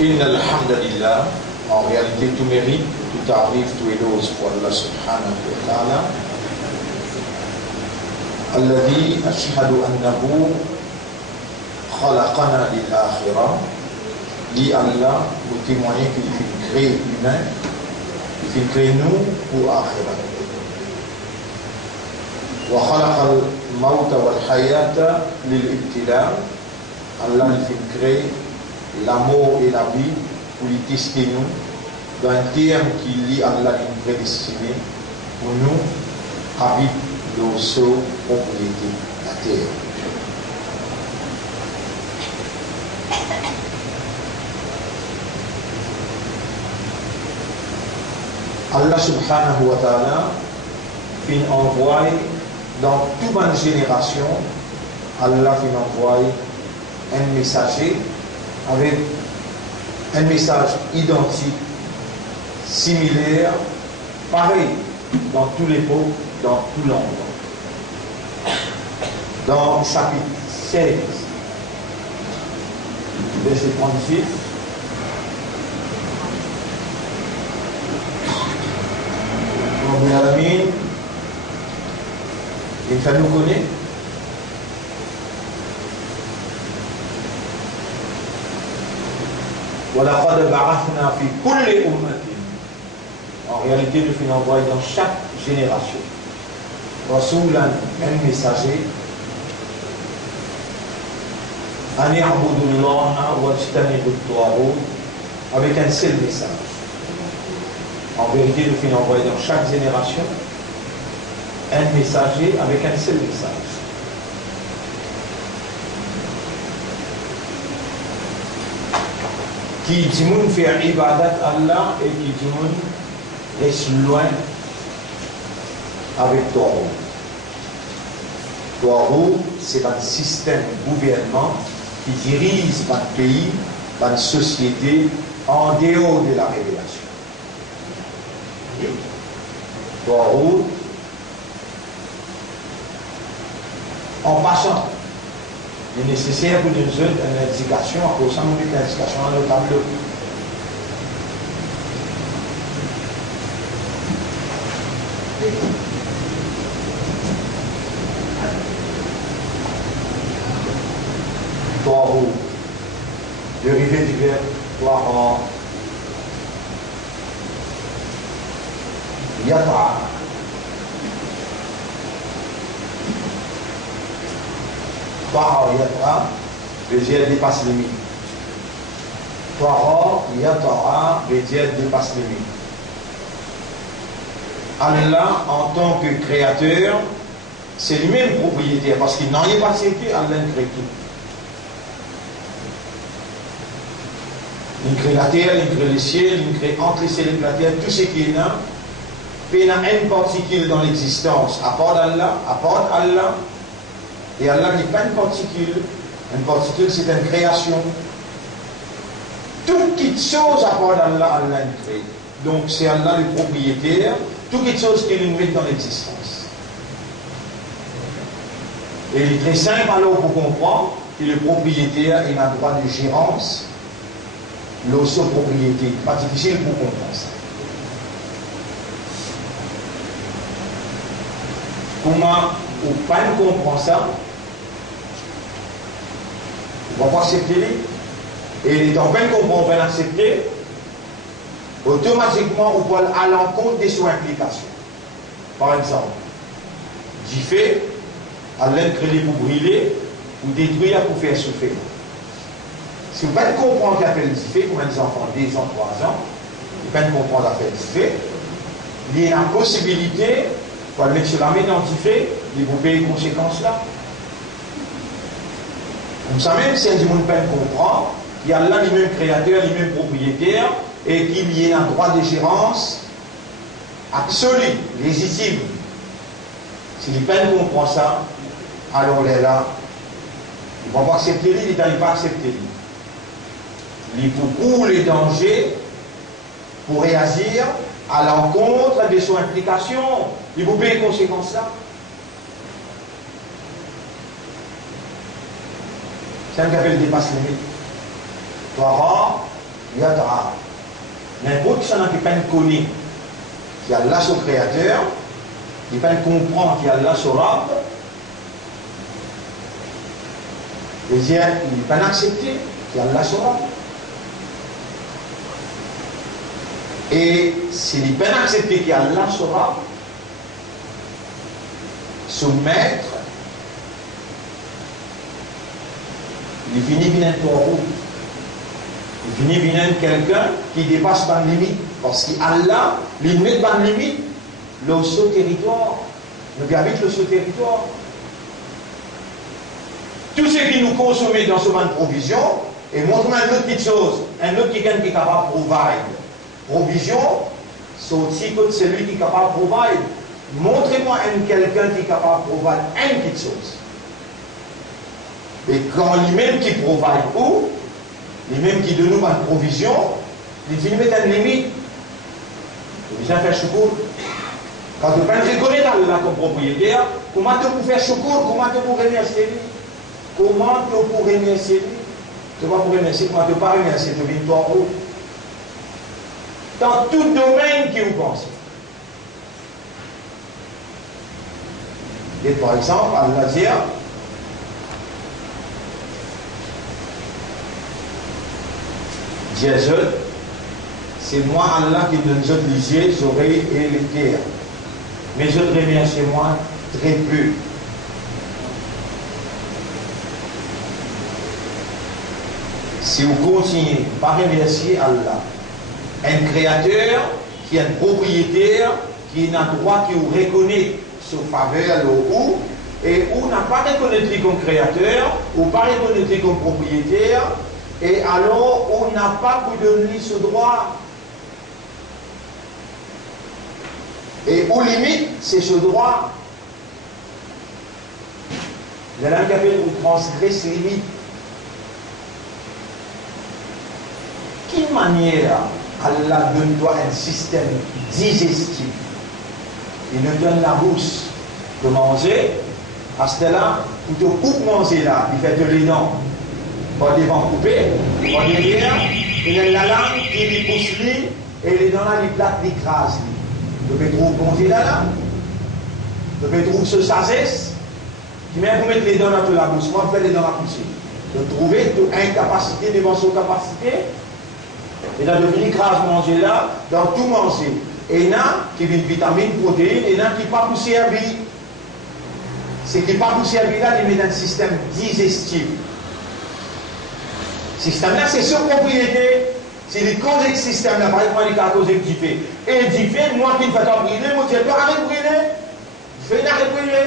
إن الحمد لله en réalité tout mérite, tout arrive, tout éloge pour Allah subhanahu wa ta'ala الذي أشهد أنه خلقنا للآخرة dit Allah pour témoigner qu'il fait créer l'humain, il fait créer nous pour l'Akhirah. وخلق الموت والحياة للابتلاء Allah il fait créer la mort et la vie pour les tester nous dans un terme qui lie Allah une prédestiné pour nous habite le sol propriété la terre. Allah subhanahu wa ta'ala fin envoie dans toute bonne génération, Allah fin envoie un messager avec un message identique, similaire, pareil, dans tous les peuples, dans tout l'endroit. Dans chapitre 16, verset 36, il fait nous connaître. وَلَقَدْ بَعَثْنَا فِي كُلِّ أُمَّةٍ. En réalité, nous faisons envoyer dans chaque génération Rasulan, un messager, أَنِ اعْبُدُوا اللَّهَ وَاجْتَنِبُوا الطَّاغُوتَ, avec un seul message. En vérité, nous faisons envoyer dans chaque génération un messager avec un seul message. Qui dit fait ibadat Allah et qui dit reste loin avec Tawhid. Tawhid, c'est un système de gouvernement qui dirige un pays, une société en dehors de la révélation. Tawhid, en passant, il est nécessaire pour nous donner une indication, à cause de une indication dans le tableau. Tawhid, dérivé du verbe Taha, Yata. Taha Yata, le jet dépasse les limites. Taha Yata, le jet dépasse les limites. Allah, en tant que créateur, c'est lui-même propriétaire, parce qu'il n'en est pas accepté, Allah crée tout. Il crée la terre, il crée le ciel, il crée entre les ciels et la terre, tout ce qui est là. Puis il y a une particule dans l'existence, à part Allah, et Allah n'est pas une particule c'est une création. Toute petite chose à part d'Allah, Allah est créé. Donc c'est Allah le propriétaire, toute petite chose qu'il met dans l'existence. Et il est très simple alors pour comprendre que le propriétaire il a un droit de gérance, l'autopropriété. Pas difficile pour comprendre ça. Comment ou pas comprendre ça? On va pas accepter. Et étant bien qu'on va l'accepter, automatiquement on va à l'encontre de son implication. Par exemple, j'y fais, Allah crée pour brûler ou détruire pour faire souffrir. Si vous ne pouvez pas comprendre qu'il y a fait le fait, comme des enfants de 2 ans, 3 ans, vous ne pouvez pas comprendre qu'il y a fait le fait, il y a une possibilité, pour le mettre sur la main dans le fait, de vous payer les conséquences là. Comme ça même, si un monde ne peut comprendre, il y a là lui-même créateur, lui-même propriétaire, et qu'il y ait un droit de gérance absolu, légitime. Si les peines comprend ça, alors il est là, il ne va pas accepter, il ne va pas accepter. Il pour les dangers pour réagir à l'encontre de son implication. Il vous paye les conséquences là. C'est un qui appelle dépasse limite. Taha il y a drap. N'importe qui s'en a qui peine connaît, qui a là son créateur, qui peine comprendre qu'il y a là son rab, et dire, il peine accepter qu'il y a là son rab. Et s'il peine accepter qu'il y a là son rab, son maître, il finit bien un taureau. Il finit bien quelqu'un qui dépasse par limite. Parce qu'Allah, il met par limite le saut territoire. Nous habite le saut territoire. Tout ce qui nous consomme dans ce monde de provision, et montre-moi une autre petite chose, un autre qui est capable de provide. Provision, c'est aussi que celui qui est capable de provide. Montrez-moi quelqu'un qui est capable de provide une petite chose. Et quand lui-même qui provide où, lui-même qui donne nous une provision, il dit mettre une limite. Il vient faire choukour. Quand tu peux reconnaître Allah comme propriétaire, comment tu peux faire choukour, comment tu peux remercier lui? Comment tu peux remercier lui? Tu ne vas pas remercier, comment tu ne peux pas remercier, tu viens toi où? Dans tout domaine qui vous pensez. Et par exemple, Allah dit, c'est moi Allah qui donne les yeux, les oreilles et les cœurs. Mais je te remercie moi très peu. Si vous continuez par remercier Allah, un créateur qui est un propriétaire, qui a un droit qui vous reconnaît sous faveur ou et où n'a pas reconnu comme créateur, ou pas reconnu comme propriétaire, et alors on n'a pas pu donner ce droit. Et au limite, c'est ce droit. Il y a un qui appelle ou transgresse limite. Quelle manière Allah donne-toi un système digestif? Il nous donne la bouche de manger. À ce là, pour te couper manger là, il fait de les dents. Pas devant couper, pas derrière, il a la langue qui lui pousse lui, et les dents là, les plates l'écrasent lui. Tu peux trouver manger là, tu peux trouver ce sagesse, qui même pour mettre les dents dans la bouche, moi je fais les dents à pousser. De trouver toute incapacité devant son capacité, et dans le écrase manger là, dans tout manger. Et il y a qui vient vitamine, protéines, et il y a qui pas pousser à vie. C'est qui pas pousser à vie là, il met dans le système digestif. Ce système-là, c'est son propriété. C'est les causes de ce système-là. Par exemple, il y a des causes qui fait. Et il fait, moi qui ne fais pas brûler, moi, tu ne peux pas arrêter brûler. Je fais arrêter brûler.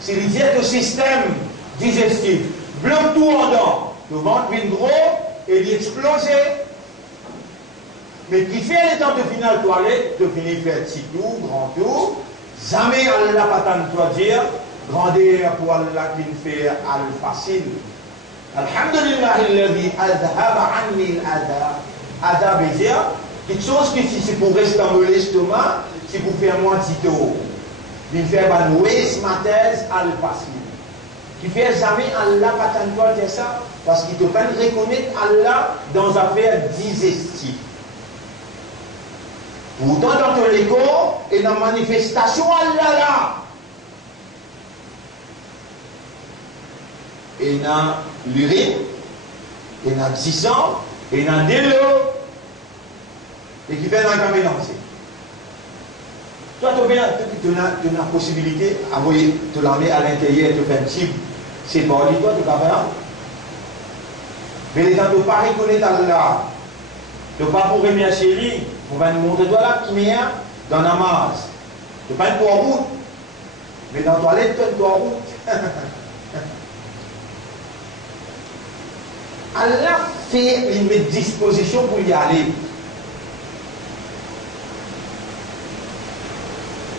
C'est lui dire que le système digestif bloque tout en dedans. Le ventre vient gros et il explose. Mais qui fait le temps de finir la toilette, de finir faire petit tour, grand tour, jamais Allah pas tant de toi dire, grandeur pour Allah qui fait al facile. Alhamdulillah, alladhi adhaba anni al-adha. Adha veut dire quelque chose qui, si c'est pour rester dans l'estomac, c'est pour faire moins de tour. Il fait un waste matters al-facile. Qui fait jamais Allah pas tant de toi dire ça, parce qu'il te fait reconnaître Allah dans une affaire digestive. Pourtant, dans les corps et dans la manifestation, Allah là. Et dans l'urine, et dans le sang, et dans l'eau, et qui fait dans la mélanger. Toi, tu as la possibilité de l'amener à l'intérieur et de faire un type. C'est bon, dis-toi, tu es capable. Mais les gens ne peuvent pas reconnaître Allah. Tu ne peux pas pour remercier lui. On va nous montrer toi là qui est dans la masse. Tu ne peux pas être en route. Mais dans la toilette, tu es en route. Allah fait une disposition pour y aller.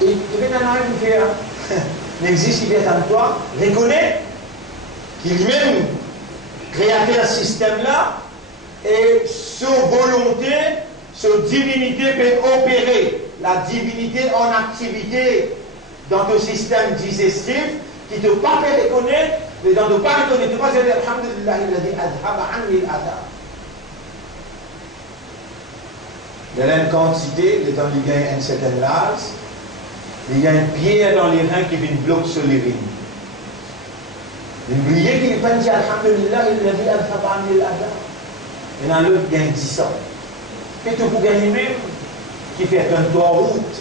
Et tu peux maintenant faire. N'existe qui est en toi, reconnaît qu'il lui-même créateur un système là et sur volonté, sur divinité peut opérer la divinité en activité dans ton système digestif qui ne te pas fait reconnaître, mais dans ne pas reconnaître, tu vas dire Alhamdulillah, il a dit Adhaba anni al-adha. de la quantité, le temps il gagne un certain âge, il y a une pierre dans les reins qui vient bloquer sur les reins. N'oubliez qu'il va dire Alhamdulillah, il l'a dit Al-Fatah al-Adha. Et dans l'autre, il gagne 10 ans. Et tout pour gagner même, qui fait un tour en route.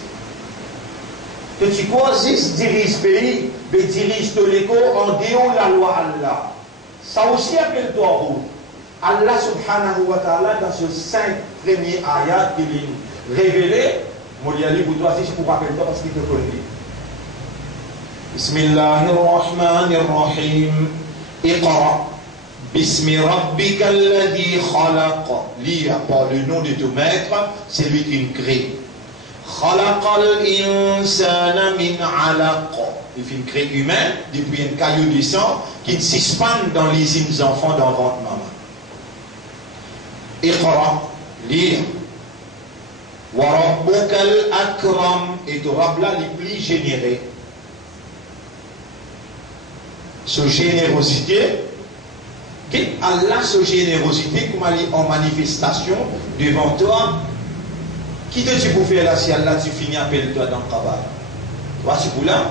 Que tu crois, si dirige le pays, mais dirige tout l'écho en dehors de la loi Allah. Ça aussi appelle toi en route. Allah subhanahu wa ta'ala, dans ce 5 premiers ayats qu'il est révélé, Moliali pour toi, si je pour rappeler toi parce qu'il te connaît. Bismillahirrahmanirrahim. Iqra. Bismi rabbika alladhi khalaq. Lire par le nom de ton maître, c'est lui qui nous crée. Khalaqal insana min alaq. Il fait une crée humain depuis un caillou de sang qui s'expande dans les îles enfants dans votre maman. Iqra, lire. Wa rabbukal akram, et ton Rabbla le plus généré. Sa générosité, Allah, sa générosité, comme elle est en manifestation devant toi, qui te dit pour faire là si Allah tu finis appelle toi dans le cabal? Voici pour là.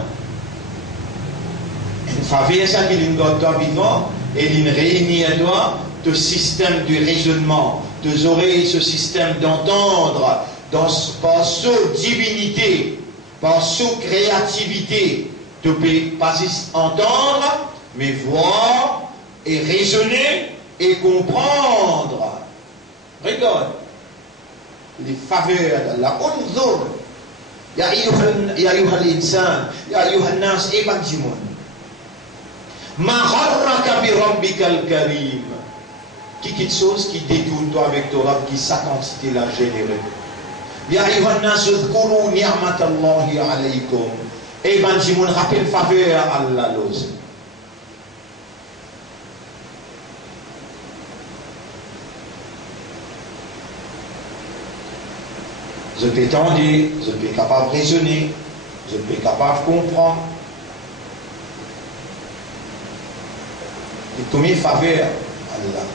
Une faveur ça qui est toi vivant et il réunit à toi ton système de raisonnement, tes oreilles, ce système d'entendre, par sa divinité, par sa créativité, tu peux pas juste entendre, mais voir et raisonner et comprendre. Regarde les faveurs d'Allah. Unzur, ya ayyuhal insan, ya ayyuhan nas, ebanjimon. Ma gharraka bi rabbikal karim. Qui quelque chose qui détourne toi avec ton Rabb, qui sa quantité la générée. Ya ayyuhan nas, udhkuru ni'matallahi alaykum. Ebanjimon, rappelle faveur à Allah l'ose. Je peux tendre, je peux être capable de raisonner, je peux être capable de comprendre. Et tout mes faveurs, Allah.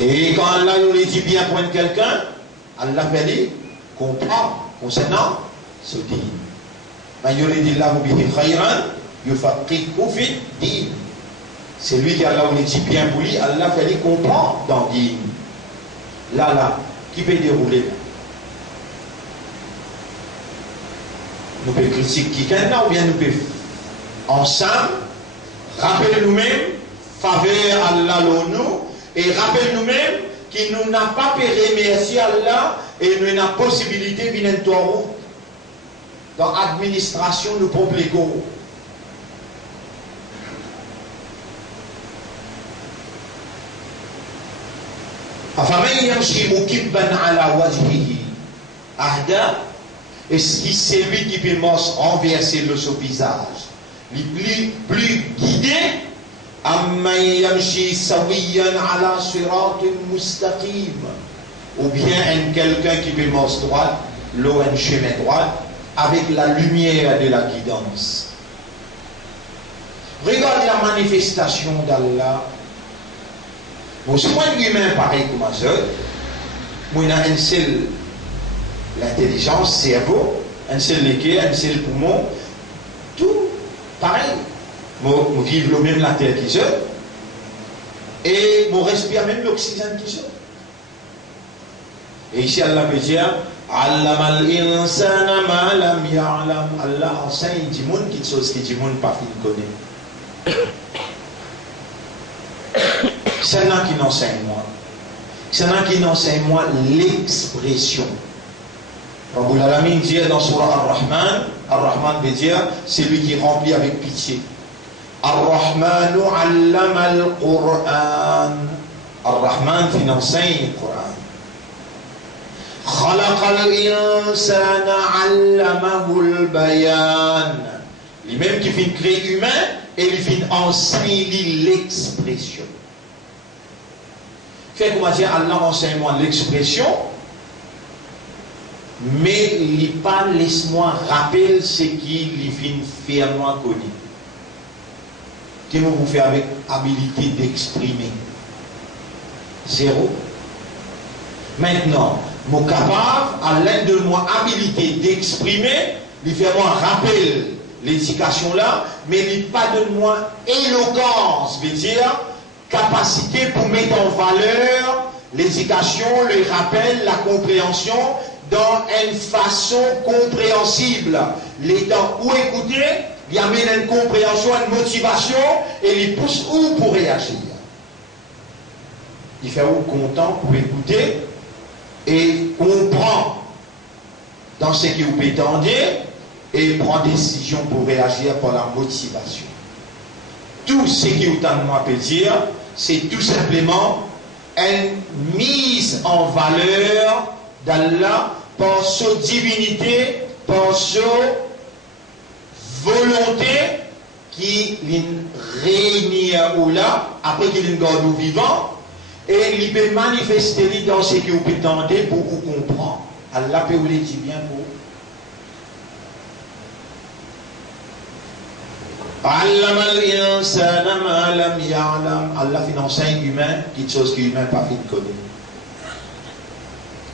Et quand Allah lui dit bien pour quelqu'un, Allah fait dire, comprend concernant ce din. Mais il lui dit là, vous dites khayran, yufaqihu fi din. C'est lui qui Allah lui dit bien pour lui, Allah fait dire comprend dans din. Là, qui peut dérouler? Nous pouvons critiquer quelqu'un ou bien nous pouvons ensemble rappeler nous-mêmes faveur Allah nous et rappeler nous-mêmes qu'il nous n'a pas pu remercier Allah et nous avons la possibilité de venir dans l'administration nous propres légaux. أفمن يمشي مكبا على وجهه أهدى. Est-ce que c'est lui qui peut renverser le son visage le plus guidé? أمن يمشي سويا على صراط مستقيم. Ou bien quelqu'un qui peut marcher droit, l'eau un chemin droit avec la lumière de la guidance. Regarde la manifestation d'Allah. Bon, c'est pas humain pareil comme ça. Moi, il y a un seul l'intelligence, cerveau, un seul le cœur, un seul poumon, tout pareil. Moi, vivre le même la terre qui se, et moi respire même l'oxygène qui se. Et ici, Allah veut dire, Allah enseigne du monde quelque chose que du monde pas fin connaît. C'est là qui enseigne moi. C'est là qui enseigne moi l'expression. Rabbul Alamin dit dans Surah Ar-Rahman, Ar-Rahman veut dire celui qui est rempli avec pitié. Ar-Rahmanu allama al-Qur'an. Ar-Rahman qui enseigne le Qur'an. Khalaqal insana allamahu al-bayan. Lui-même qui fait créer humain et il fait enseigner l'expression. Fait comment dire, Allah enseigne-moi l'expression, mais il n'est pas laisse-moi rappeler ce qu'il fait à moi connu. Qu'est-ce que vous faites avec habilité d'exprimer? Zéro. Maintenant, mon capable, à l'aide de moi habilité d'exprimer, il fait moi rappel l'éducation là, mais il pas de moi éloquence, veut dire capacité pour mettre en valeur l'éducation, le rappel, la compréhension dans une façon compréhensible. L'étant où écouter, il amène une compréhension, une motivation et il pousse où pour réagir. Il fait où content pour écouter et comprend dans ce que vous prétendez et prend décision pour réagir par la motivation. Tout ce que vous peut dire, c'est tout simplement une mise en valeur d'Allah par sa divinité, par sa volonté qui réunit ou là, après qu'il est garde vivant, et il peut manifester dans ce que vous prétendez pour vous comprendre. Allah peut vous le dire bien pour vous. Allah fait enseigne humain, quelque chose que l'humain pas fait de connaître.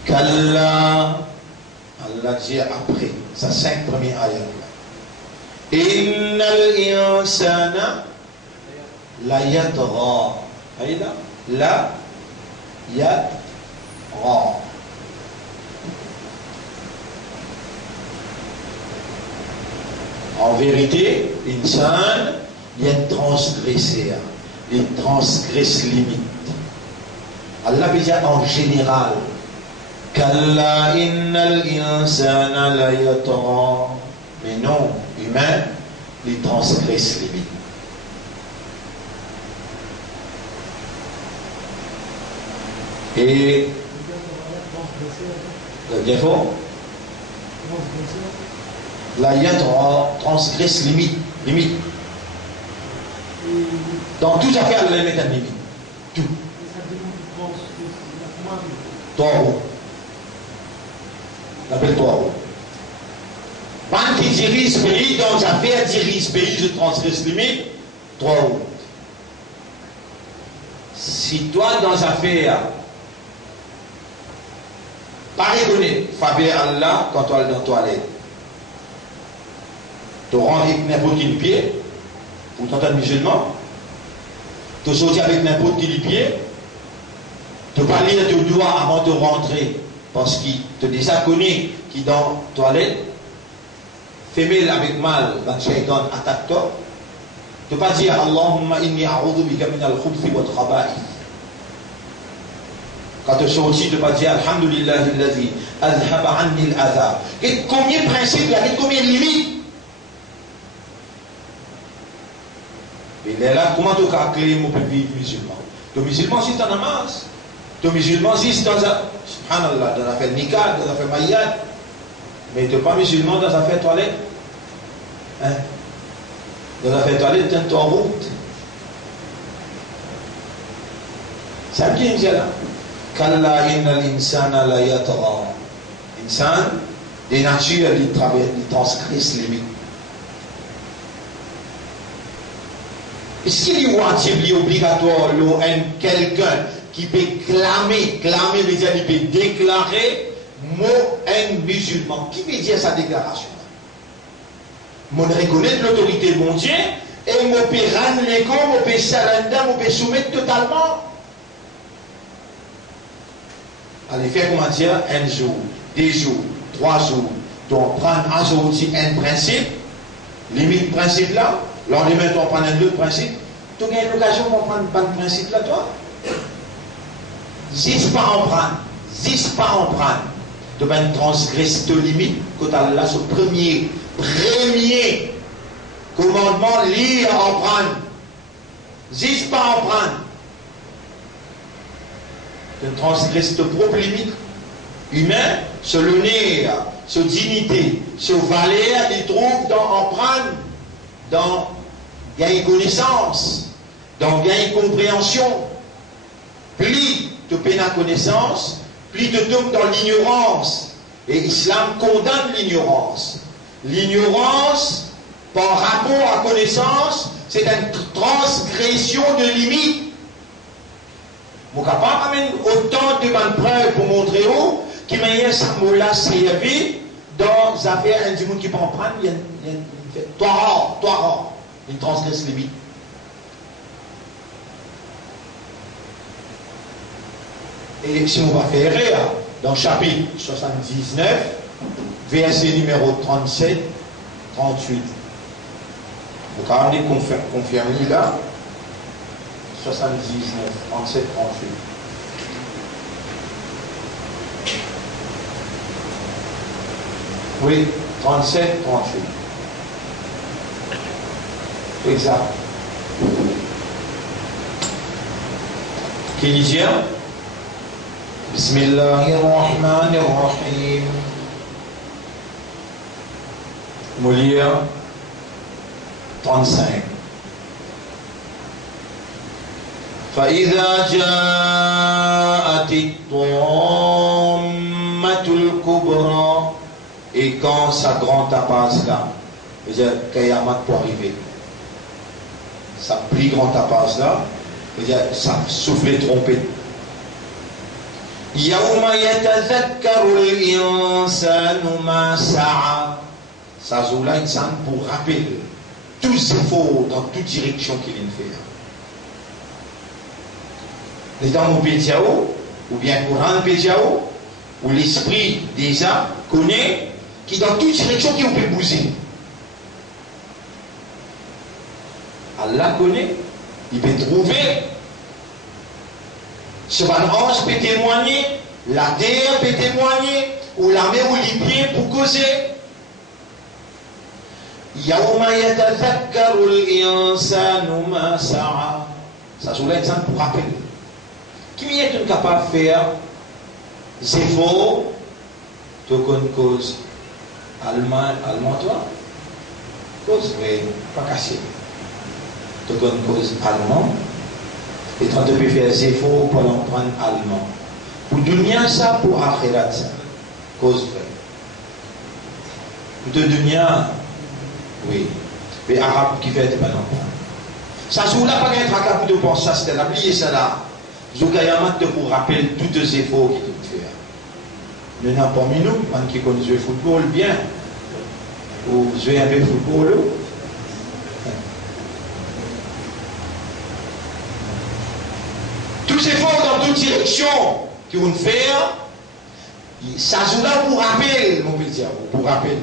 Qu'Allah, Allah dit après, ça 5 premiers ayats. Innal insana la yatra. La yatra. En vérité, l'insan, il y a transgressé, il transgresse limite. Allah veut dire en général, Kalla innal insana la yatra. Mais non, humain, il transgresse limite. Et le défaut, la yatra transgresse limite. Dans toute affaire, elle met une limite. Tout. Toro. On appelle Toro. Quand qui dirige ce pays, dans les affaires, dirige ce pays, je transgresse limite, Toro. Si toi, dans les affaires, pas reconnaître, Fabé Allah, quand tu es dans la toilette, tu rentres avec n'importe quel pied, pour t'entendre musulman, tu sortis avec n'importe quel pied, tu parles de tes doigts avant de rentrer, parce qu'il te déjà connu qui dans la toilette, femelle avec mal, la shaitan attaque-toi, tu ne peux pas dire Allahumma inni a'udhu bika min al-khubthi wa al-khaba'ith. Quand tu sortis, tu ne peux pas dire Alhamdulillahi alladhi azhaba anni al-adha. Combien de principes, il y a combien de limites? Il est là, comment tu as créé mon pays musulman? Le musulman, c'est en namaz. Le musulman, c'est dans un. Subhanallah, dans l'affaire nikah, dans l'affaire maïyad. Mais tu n'es pas musulman dans l'affaire toilette. Hein? Dans l'affaire toilette, tu es en route. C'est qui dit là? Kalla inna l'insana la yatra. Insan, des natures, ils transgressent les limites. Est-ce qu'il est obligatoire quelqu'un qui peut clamer veut dire qu'il peut déclarer mot un musulman? Qui peut dire sa déclaration? Mon reconnaître l'autorité de mon Dieu et mon peut rendre les corps, mon peut s'arrêter, mon peut soumettre totalement. Allez faire comment dire un jour, 2 jours, 3 jours. Donc prendre un jour aussi un principe, limite principe là. Lendemain, tu vas prendre un autre principe. Tu as l'occasion de prendre un principe là, toi. Juste pas en prendre. Tu vas transgresser tes limites. Quand tu as là, ce premier commandement, lire, en prendre. Juste pas en prendre. Tu transgresses tes propres limites. Humain, ce l'honneur, ce dignité, ce valeur, il trouve dans en prendre, dans gagner connaissance, dans gagner compréhension. Plus tu perds la connaissance, plus tu tombes dans l'ignorance. Et l'islam condamne l'ignorance. L'ignorance, par rapport à connaissance, c'est une transgression de limites. Vous n'avez pas amené autant de bonnes preuves pour montrer où qui m'a ce mot-là servi dans les affaires un monde qui peut en prendre, il y a toi, il transgresse les vies. Et si on va faire dans le chapitre 79, verset numéro 37, 38. Vous avez confirmé là. 79, 37, 38. Oui, 37, 38. Exact. Qui dit Bismillahirrahmanirrahim. Molière 35. فإذا جاءت الطامة الكبرى et quand sa grande tapas là, c'est-à-dire Kayamat pour arriver, sa plus grande tapas là, c'est-à-dire ça souffle trompette. Yaouma yatazakkaru al-insanu ma sa'a. Ça zoula insan pour rappeler tous ses efforts dans toute direction qu'il vient de faire. Les dans mon pédiao, ou bien Coran pédiao, où l'esprit déjà connaît, qui dans toute direction qui peut bouger. Allah connaît, il peut trouver. Ce ange peut témoigner, la terre peut témoigner, ou la mer ou les pieds pour causer. Yaouma yatazakkaru al-insanu ma sa'a. Ça joue l'exemple pour rappeler. Qui est capable de faire c'est faux, tu connais cause allemand toi? Cause, mais pas cassé. Tu connais cause allemand. Et quand tu peux faire c'est faux pour en prendre allemand. Pour dunia ça, pour akhirat ça. Cause vrai. Pour dunia, oui. Mais arabe qui fait pas l'emploi. Ça joue là pas être capable de penser ça, c'était oublié ça là. Zoukayamat te pour rappeler tous les efforts qu'il te fait. Il y en a parmi nous, qui connaissent le football bien, ou jouer un peu de football. Tous les efforts dans toute direction qu'ils vont faire, ça joue là pour rappeler, mon petit, pour rappeler.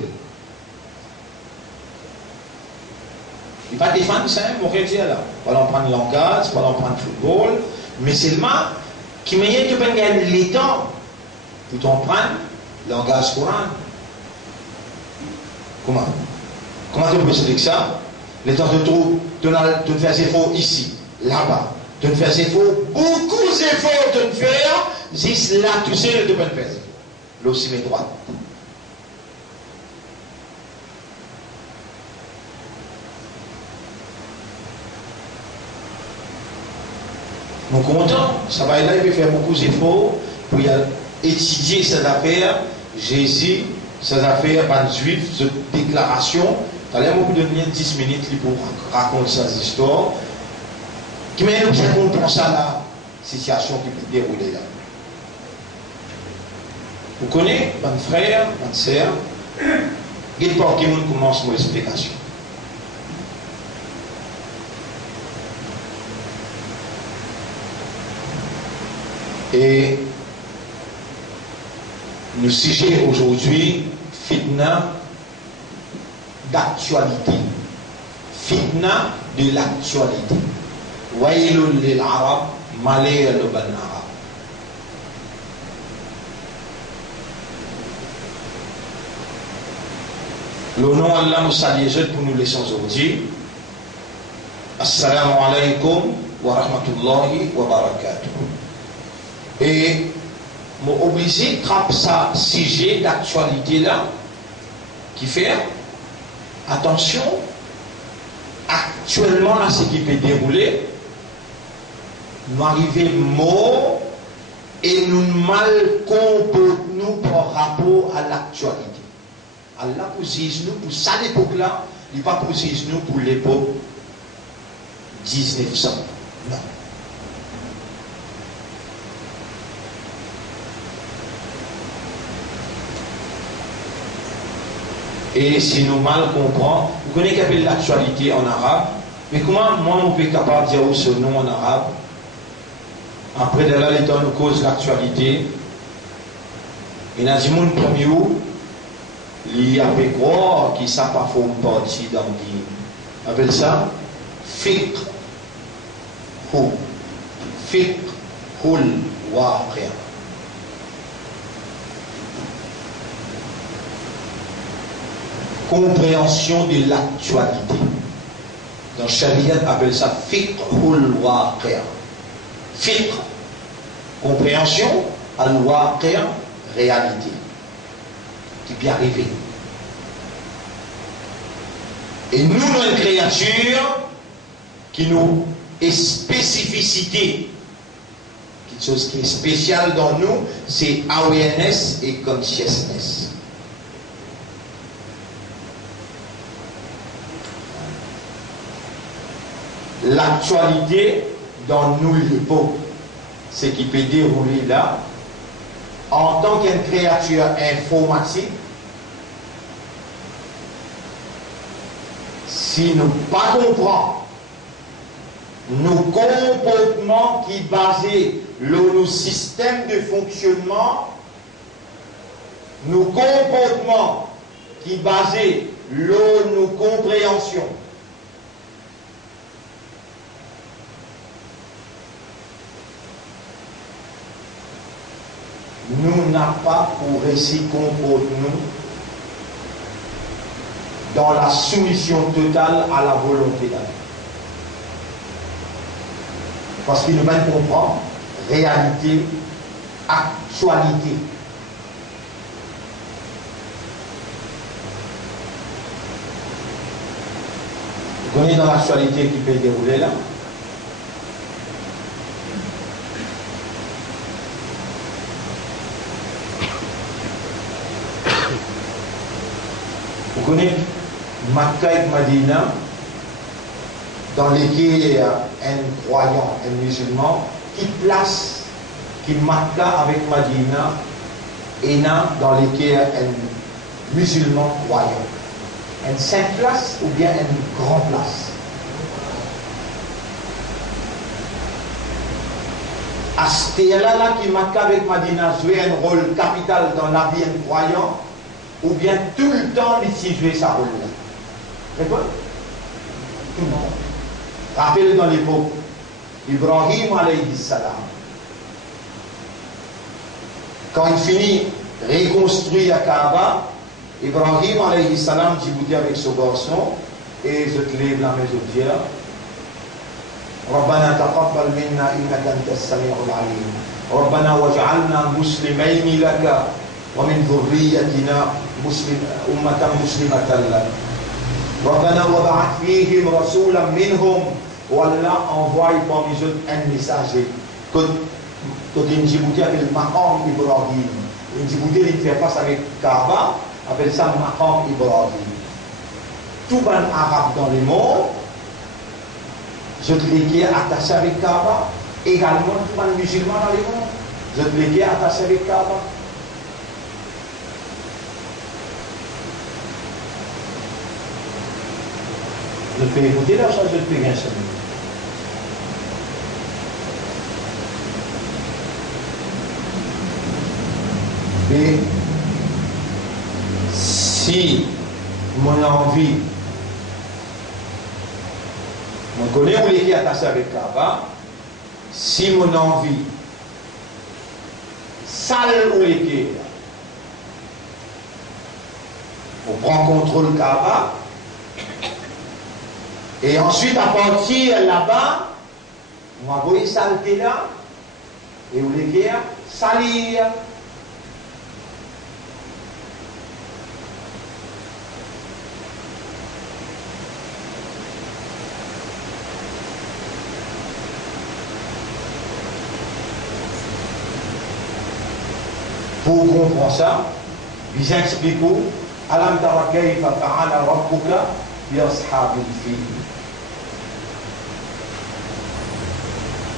Il va défendre ça, mon frère là. Pas l'en prendre langage, pas l'en prendre football. Mais seulement, qui m'a dit que tu peux gagner les temps pour t'en prendre le langage courant. Comment tu peux expliquer ça? Les temps de trouve, tu ne fais efforts ici, là-bas. Tu ne fais efforts, beaucoup d'efforts de faire, juste là, tu sais, tu peux le faire. L'ossi met droite. Nous comptons, ça va là, il peut faire beaucoup d'efforts pour étudier ces affaires, Jésus, ces affaires, ban juifs, cette déclaration. T'as l'air beaucoup de 10 minutes pour raconter ces histoires. Qui m'a dit bien comprendre ça la situation qui peut dérouler là. Vous connaissez, mon frère, mon sœur, il faut que nous commence mon explication. Et le sujet aujourd'hui, fitna d'actualité. Fitna de l'actualité. Wailul lil arab, malheur le ban arabe. Le nom Allah nous salue pour nous laisser aujourd'hui. Assalamu alaikum wa rahmatullahi wa barakatuh. Et m'obligé de traper ça sujet d'actualité là qui fait attention actuellement là ce qui peut dérouler nous arriver mort et nous mal comportons par rapport à l'actualité. Allah pose nous pour ça l'époque là, il pas pose nous pour l'époque 1900. Non. Et si nous mal comprenons, vous connaissez qu'il y a l'actualité en arabe, mais comment moi on peut être capable de dire ce nom en arabe? Après de là, l'État nous cause l'actualité. Il y a des gens comme vous, il y a des croire qui ne savent pas faire une partie dans le on appelle ça fiqh. Fiqh waqi'. Compréhension de l'actualité. Dans Sharia, on appelle ça fiqhul waqi'. Fiqh, compréhension, al-waqi', réalité, qui peut arriver. Et nous, notre créature, qui nous est spécificité, quelque chose qui est spécial dans nous, c'est awareness et consciousness. L'actualité dans nous l'époque, ce qui peut dérouler là, en tant qu'une créature informatique, si nous ne comprenons pas nos comportements qui basés sur nos systèmes de fonctionnement, nos comportements qui basés sur nos compréhensions, nous n'avons pas pour récit comporter nous dans la soumission totale à la volonté d'Allah. Parce qu'il nous mène à comprendre réalité, actualité. Vous connaissez dans l'actualité qui peut dérouler là? Vous connaissez Makkah et Madina, dans lesquels un croyant, un musulman, qui place, qui Makkah avec Madina, et dans lesquels un musulman croyant. Une simple place ou bien une grande place. À ce là qui Makkah avec Madina joue un rôle capital dans la vie d'un croyant, ou bien tout le temps il jouer sa rôle là. D'accord? Tout le monde. Rappelez dans l'époque, Ibrahim alayhi salam, quand il finit reconstruire la Kaaba, Ibrahim alayhi salam dit avec ce garçon, et je te lève la main de Dieu, ربنا تقبل منا إنك أنت السميع العليم ربنا واجعلنا مسلمين لك ومن ذريتنا أمة مسلمة لك ربنا وبعث فيهم رسولا منهم ولا envoie parmi eux un messager que il Djibouti avec le Maqam Ibrahim. Le Djibouti il fait face avec Kaaba, appelle ça Maqam Ibrahim. Tout le arabe dans le monde, je te l'ai attaché avec Kaaba, également tout le musulman dans le monde, je te l'ai attaché avec Kaaba. Je peux écouter la chose, je peux bien se mettre. Mais si mon envie, on connaît où les qui attaché avec Kaaba, si mon envie, sale où les qui, on prend contrôle Kaaba, et ensuite à partir là-bas, on va voir saleté là, et où les qui salir. Pour comprendre ça, ils expliquent Alam tara kayfa fa'ala rabbuka bi ashabil fil.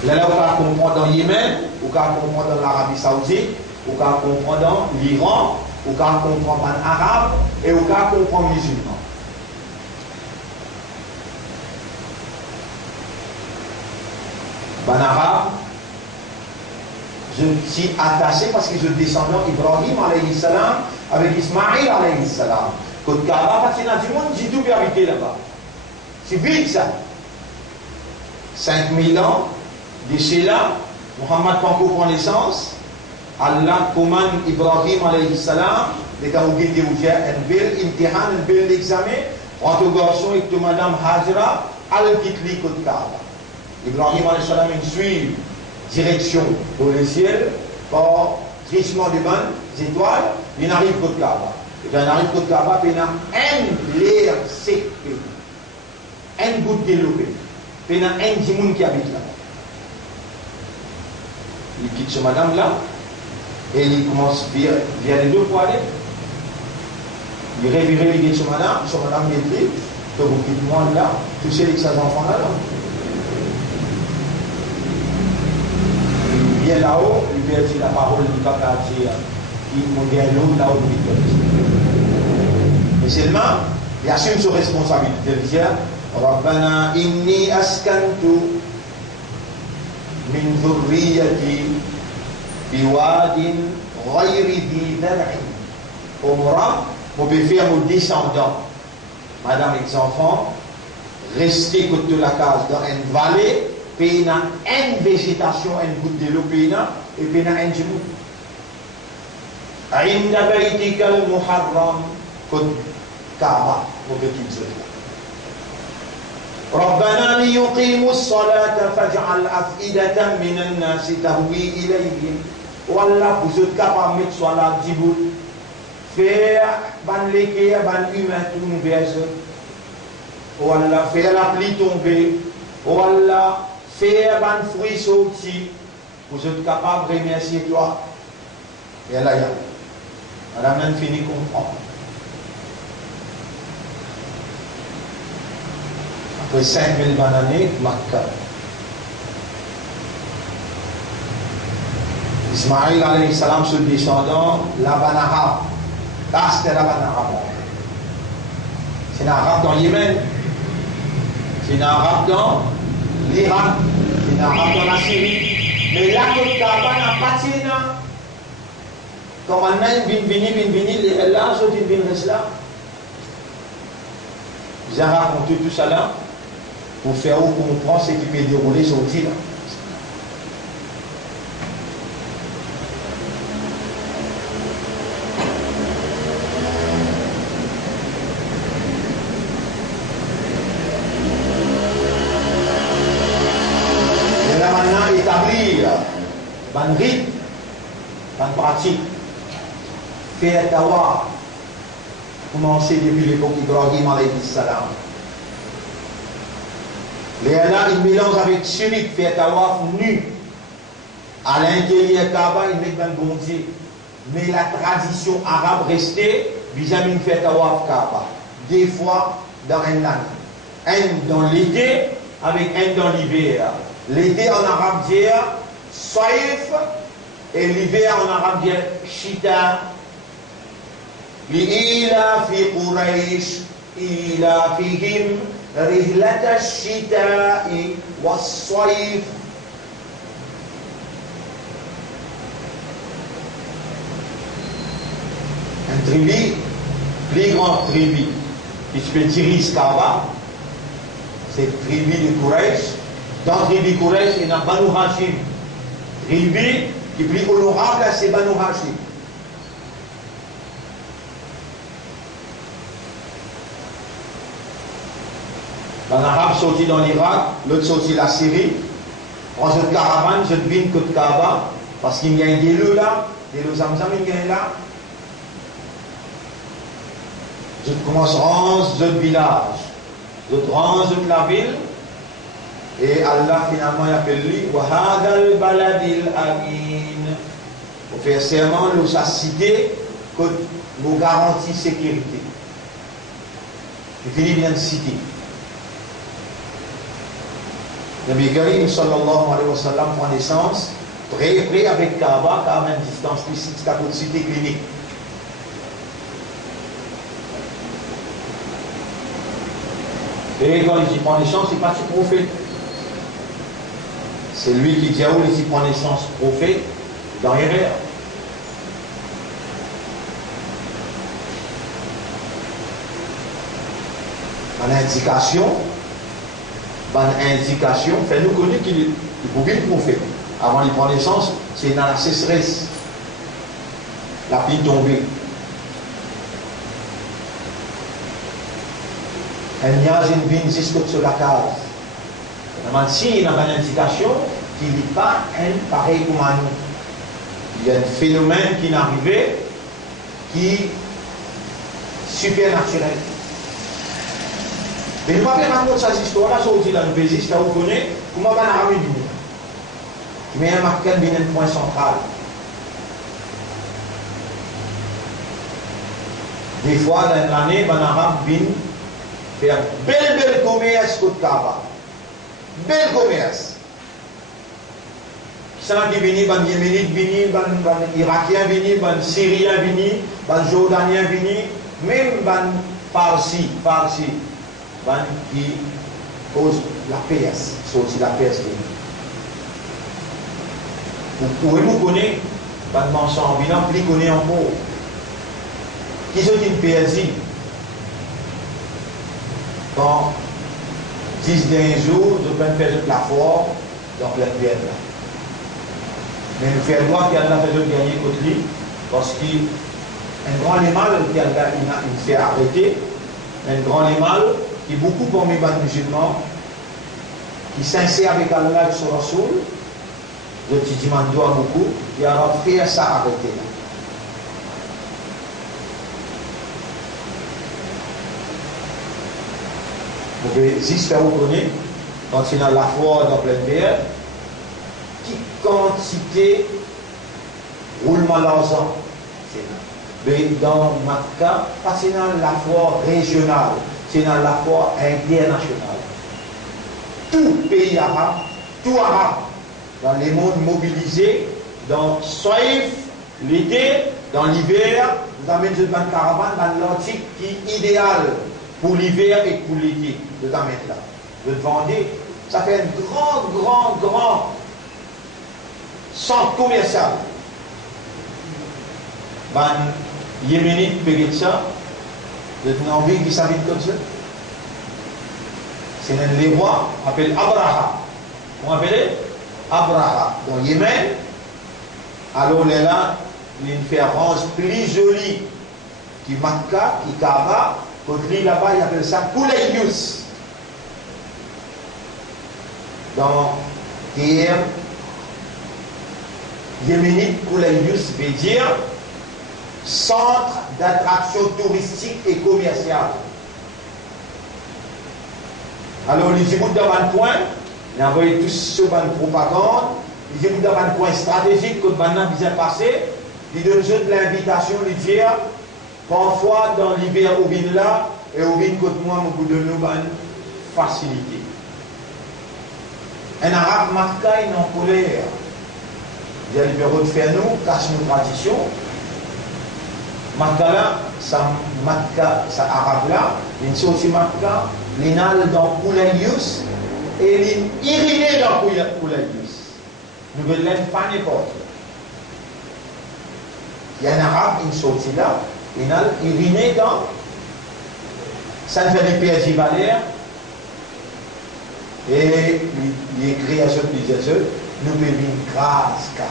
Là, on va comprendre dans Yémen, on va comprendre dans l'Arabie Saoudite, on va comprendre dans l'Iran, au cas comprend un arabe et au cas comprend musulman. Un arabe, je suis attaché parce que je descendant Ibrahim alayhi salam avec Ismaïl alayhi salam. Côte Kaaba, parce qu'il y a du monde, j'ai tout pu habiter là-bas. C'est vite ça. 5000 ans, d'ici là, Muhammad Panko prend naissance. Allah commande Ibrahim alayhi salam, les cas où il était un bel imtihan, un bel examen, entre garçon et madame Hajra, al-Kitli côte Kaaba. Ibrahim alayhi salam suit direction pour le ciel, par glissement des bonnes étoiles, il arrive côte Kaaba. Et quand il arrive côte Kaaba, il y a un l'air sec, un goutte développé, il y a un djimoun qui habite là. Il quitte ce madame là, et il commence via les deux pour aller. Il révire les guides ce madame il dit, que vous quittez moi là, tous ces enfants là. Il vient là-haut, il vient dire la parole du papa, il vient là-haut, mais seulement, il assume sa responsabilité de dire Rabbana inni askantu min dhurriyati biwadin ghayri dhi dhar'in. Omra, mon faire mon descendant, madame et les enfants, restez côté de la case dans une vallée. Puis il y a une végétation, une goutte de l'eau, et puis il y a un djemou. Inda baytika al-muharram, côte Kaaba, mon petit zone. ربنا ليقيموا الصلاة فاجعل أفئدة من الناس تهوي إليهم. Wallah, vous êtes capable de mettre sur la djibout, faire ban l'équerre, ban humain tout vers eux. Wallah, faire la pluie tomber. Wallah, faire un fruit sorti, vous êtes capable de remercier toi. Et là, madame n'a fini comprendre. Après 5000 années, Makkah. Ismaïl alayhi salam, ce descendant, la Banara. Là, c'était la Banara. C'est un arabe dans Yémen. C'est un arabe dans l'Irak, c'est un arabe dans la Syrie, mais là, côte Kaaba n'a pas de Sénat. Quand on a une vini, là, je dis une reste là. J'ai raconté tout ça là pour faire où comprendre ce qui peut dérouler sur le là. Ban rythme, ban pratique, faire tawaf, commencer depuis l'époque d'Ibrahim alayhi salam. Les là, ils mélangent avec shirk, faire tawaf nu. À l'intérieur Kaaba, ils mettent un bon Dieu. Mais la tradition arabe restait vis-à-vis de faire tawaf Kaaba. Des fois dans un an. Un dans l'été, avec un dans l'hiver. L'été en arabe dit Saïf, et l'hiver en arabe dit Shita. L'ila fi Quraysh, ila fihim rihlat ash-shita'i was-saïf. Un tribu, plus grand tribu, qui se fait dirige Kaaba, c'est le tribu de Quraysh. Dans le tribu Quraysh, il y a Banu Hashim. Tribu qui est plus honorable, c'est Banu Hashim. Un arabe sorti dans l'Irak, l'autre sorti la Syrie. Prends cette caravane, je devine côte Kaaba, parce qu'il y a des lieux là, des lieux Zamzam, il y a là. Je commence à ranger le village, je range la ville, et Allah finalement appelle lui Wahadal Baladil Amin. Pour faire serment, nous a cité que nous garantit sécurité. Et Philippe vient de citer. Nabi Karim sallallahu alayhi wa sallam prend naissance, près avec Kaaba, Kaaba à une distance ici, c'est à côté de cité clinique. Et quand il prend naissance, c'est pas si prophète. C'est lui qui dit où il prend naissance prophète dans l'erreur. En indication, fait-nous connaître qu'il est pour bien prophète. Avant de prendre naissance, c'est dans la sécheresse. La pluie tombée. Un nuage une vigne jusqu'au sur la case. Si il y a une indication qu'il n'est pas un pareil comme à nous. Il y a un phénomène qui est arrivé qui est supernaturel. Mais je ne vais pas raconter cette histoire-là, ça aussi dans le pays, ça vous connaissez, comment on va la ramener du monde. Mais un marqueur vient un point central. Des fois, dans l'année, un arabe vient faire bel commerce côté Kaba. Bel commerce. Qui sont qui viennent, les Yéménites viennent, les Irakiens viennent, les Syriens viennent, les Jordaniens viennent, même les Parsi, qui cause la PS, c'est aussi la PS. Vous pouvez nous connaître, les mensonges, vous connaissez encore. Qui sont une PSI? Quand 10 derniers jours, je vais faire la force dans plein de là. Mais nous faisons droit qu'il y a fait de gagner contre lui, parce qu'un grand animal qui a fait arrêter, un grand animal qui est beaucoup parmi les musulmans, qui s'insère avec Allah sur la soul, le petit doit beaucoup, qui a fait ça arrêter. Vous pouvez juste faire reconnaître, quand il y a la foi dans plein terre, qui quantité roulement d'argent. Mais dans ma cas, pas c'est dans la foi régionale, c'est dans la foi internationale. Tout pays arabe, tout arabe, dans les mondes mobilisés, dans Soif, l'été, dans l'hiver, vous amènez une caravane dans l'Atlantique qui est idéal pour l'hiver et pour l'été, de t'en mettre là. De te vendre, ça fait un grand centre commercial. Ben, Yéménite, Péguetcha, de ton envie qui s'habite comme ça. C'est un les rois, on appelle Abraha. On appelle Abraha. Dans Yémen, alors on est là, il y a une différence plus jolie qui Makka, qui Kaaba. Contre lui là-bas, il appelle ça Koulayus. Dans terre yéménite, Koulayus veut dire centre d'attraction touristique et commerciale. Alors, les écoutes dans un point, ils ont envoyé tous sur une propagande, les écoutes dans un point stratégique, comme maintenant bien passé, ils donnent l'invitation de dire. Parfois, dans l'hiver, au vin là, et au vin côté moi, beaucoup de nous, facilité. Un arabe, Makka, il est en colère. Il y a les bureaux de faire nous, casse nos traditions. Makka là, ça arabe là, il y a aussi Makka, l'inal dans Koulayus, et l'iriné dans Koulayus. Nous ne l'aimons pas n'importe. Il y a un arabe, il sortit là. Il rinait dans San Felipe et Valère et il écrit à ce qu'ils nous bébins grâce car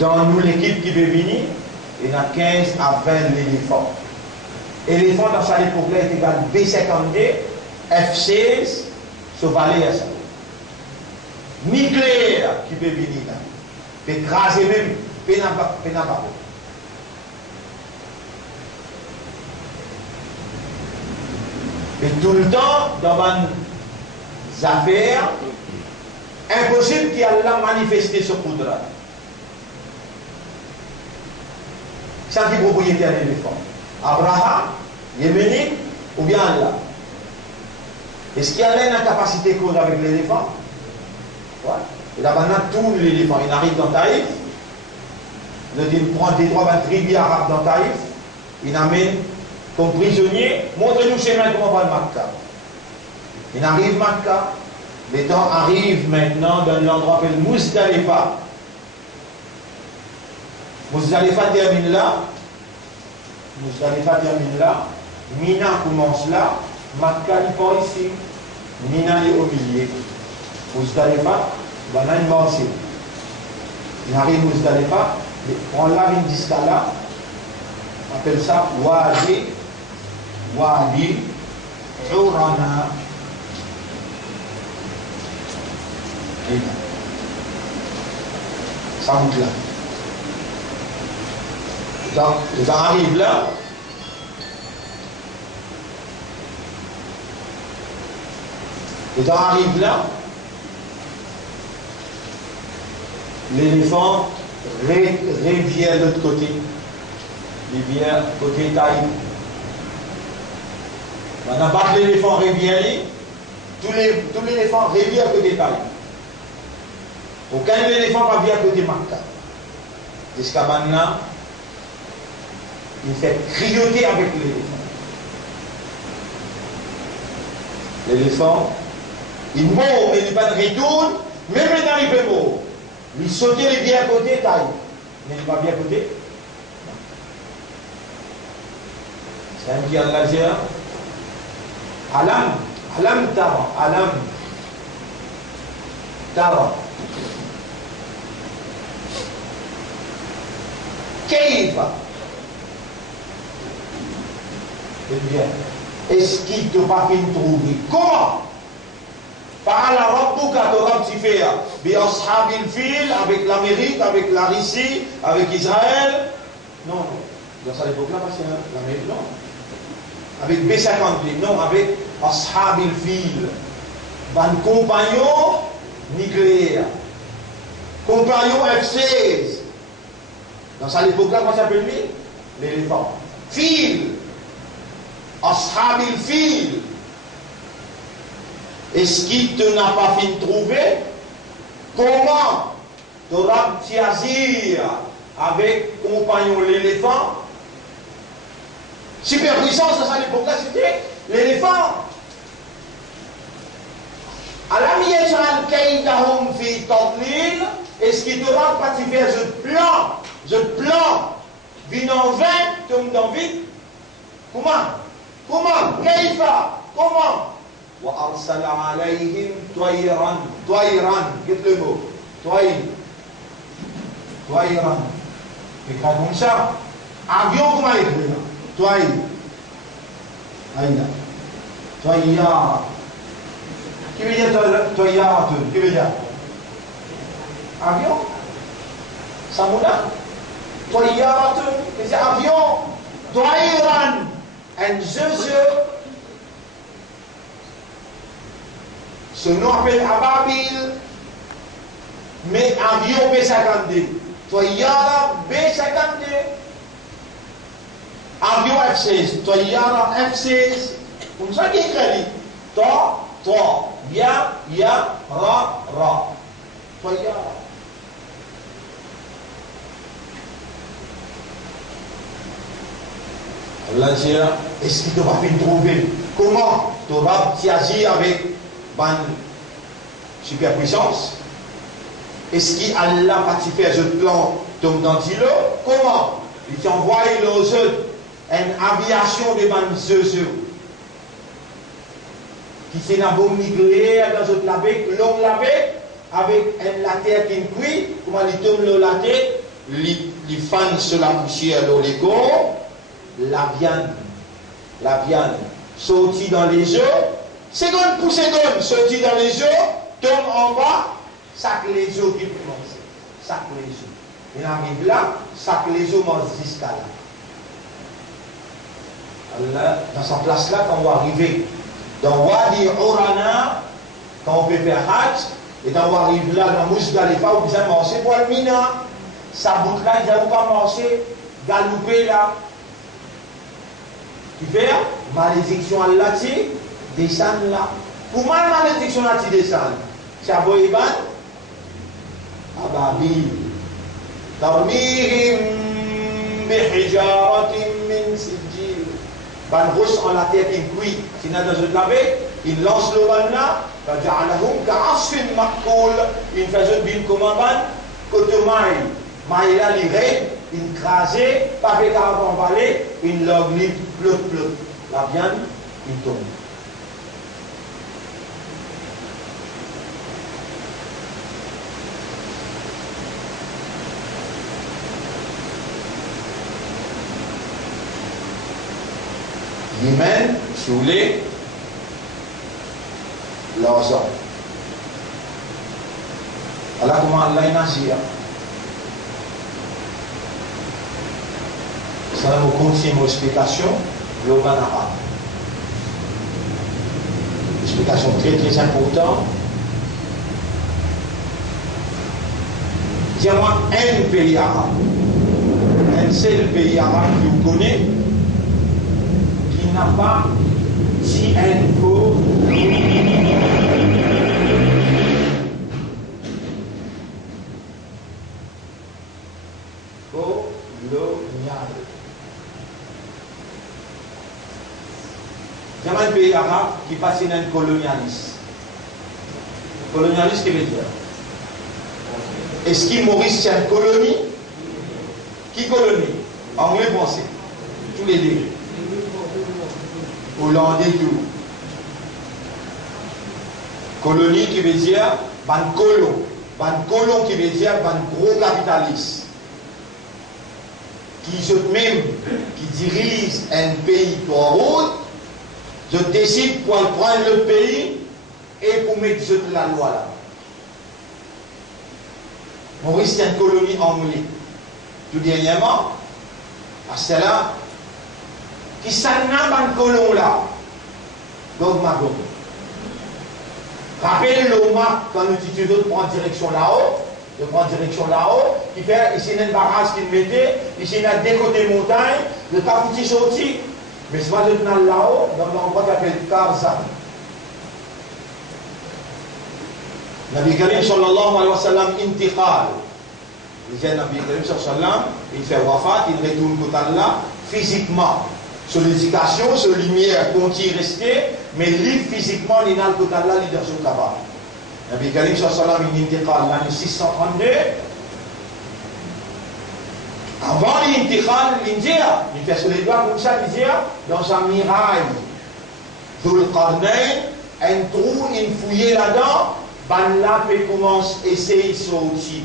dans nous l'équipe qui peut venir il y a 15 à 20 éléphants. Éléphant dans sa époque est égal B52 F16 sur Valère ça. Nucléaire qui peut venir là. Peut écraser même Pénapa. Et tout le temps, dans les affaires, impossible qu'il Allah manifesté ce poudre. C'est qui est propriétaire de l'éléphant. Abraham, Yéménite ou bien Allah. Est-ce qu'il y a une capacité cause avec l'éléphant? Ouais. Et là maintenant, tout l'éléphant, il arrive dans Taïf, il prend des trois tribus arabes dans Taïf, il amène comme prisonnier, montrez-nous chemin comment on va le Makkah. Il arrive Makkah, les temps arrivent maintenant dans l'endroit appelé Muzdalifa. Muzdalifa termine là, Mina commence là, Makkah il part ici, Mina est au milieu. Muzdalifa, il va ici. Il arrive Muzdalifa, on l'a une jusqu'à là, on appelle ça Wadi Urana. Ça monte là. Donc, ils arrivent là. Ils arrivent là. L'éléphant revient de l'autre côté. Il vient côté taille. On a battu l'éléphant revient. Tous les éléphants reviennent côté taille. Aucun éléphant va bien côté Makkah. Jusqu'à maintenant, il fait crioter avec l'éléphant. L'éléphant, il mord, mais il n'est pas de retour. Même maintenant, il peut mordre. Il saute, il est bien à côté, taille. Mais il va bien à côté. C'est un qui a l'Algérie. Alam Tara. كيف Eh bien, est-ce qu'il te va fin trouver? Comment? Par la Rabbuka, tu fais Ashabil Fil, avec l'Amérique, avec la Russie, avec Israël. Non. Dans cette époque-là, c'est l'Amérique, non. Avec B-52, non, avec Ashabil Fil. Un compagnon nucléaire. Compagnon F-16. Dans cette époque-là, comment ça s'appelle lui? L'éléphant. Fil. Ashabil Fil. Est-ce qu'il te n'a pas fait trouver? Comment Torab Tiazir avec compagnon l'éléphant? Superpuissance dans cette époque-là, c'était l'éléphant. Alam yaj'al kaydahum fi tadlil. Est-ce qu'il te n'a pas fait ce plan vin en vain, tombe dans vide? Comment Kaifa? Comment? Wa arsala alayhim toyran. Qu'est-ce le mot? Toyran. Écrit comme ça. Avion, comment écrire? Toyar. Qui veut dire toyar? Qui veut dire? Avion? Samouna? Toyar, c'est avion. Toyran. En ce nom appelle Ababil, mais avion B-52. Toyara B-52. Avion F-16. Toyara F-16. Comme ça qu'il écrit. To, ya, ra. Toyara. Allah, est-ce qu'il te va bien trouver? Comment tu vas agir avec une superpuissance? Est-ce qu'Allah va faire ce plan dans le comment? Il t'envoie une aviation de Banzeux qui s'est une bombe nucléaire dans le lavé, l'homme lavé, avec la terre qui cuit, comment il tombe la terre, il fan sur la poussière, les corps. La viande sortit dans les œufs, seconde pour seconde, sortit dans les œufs, tombe en bas, sac les œufs qui commencent, sac les œufs. Il arrive là, sac les œufs mange jusqu'à là. Dans sa place là, quand on va arriver dans Wadi Urana, quand on peut faire Hajj, et quand on arrive là, dans Muzdalifa, on vient manger pour le Mina, sa boucle là, il ne va pas manger, galouper là. Qui fait malédiction à l'ati, descend là. Comment malédiction à l'ati descend? C'est à Boïban, Ababil. Tarmihim bihijaratim min sijil. ban rosse en la tête, il cuit, s'il n'a dans une lavé, il lance le ban là, il fait une bine comme un ban, côté maï là, il règne, il crasé, pas fait qu'avant valer, il log, il pleut, la viande, il tombe. Yémen, si vous voulez, leurs hommes. Alors comment Allah est nazir? Ça nous continue une explication, le Banara. Explication très importante. Dis-moi un pays arabe, un seul pays arabe que vous connaissez, n'a pas si un cours colonial. Il y a un pays arabe qui passe dans un colonialiste. Colonialiste, qui veut dire? Est-ce que Maurice c'est une colonie? Qui colonie? Anglais, français. Tous les deux. Hollandais tout. Colonie qui veut dire ban colon. Ban colon qui veut dire ban gros capitaliste. Qui même qui dirige un pays pour autre, je décide pour prendre le pays et pour mettre la loi là. Maurice c'est une colonie anglaise. Tout dernièrement, à cela, qui s'en a ban colon là. Donc, Mago. Rappelez le map quand nous disons de prendre direction là-haut. De prendre direction là-haut. Il fait ici une barrage qu'il mettait. Ici il y a des côtés montagnes. Le tapouti sorti. Mais c'est pas de là-haut. Dans l'endroit qu'on appelle Karzan. Nabi Karim sallallahu alayhi wa sallam intiqal. Il dit Nabi Karim sallallahu alayhi wa sallam, il fait wafat, il retourne côté là physiquement. Sur l'éducation, sur lumière, continue à rester, mais libre physiquement, il n'a le côté là, il est dans ce là-bas. Nabi Karim sallallahu alayhi wa sallam, il intiqal l'année 632. Avant l'intiqal, il fait sur les doigts comme ça, il dit, dans un mirail, Dhul Qarnayn, un trou, il fouillait là-dedans. Ban là peut commencer à essayer de sortir.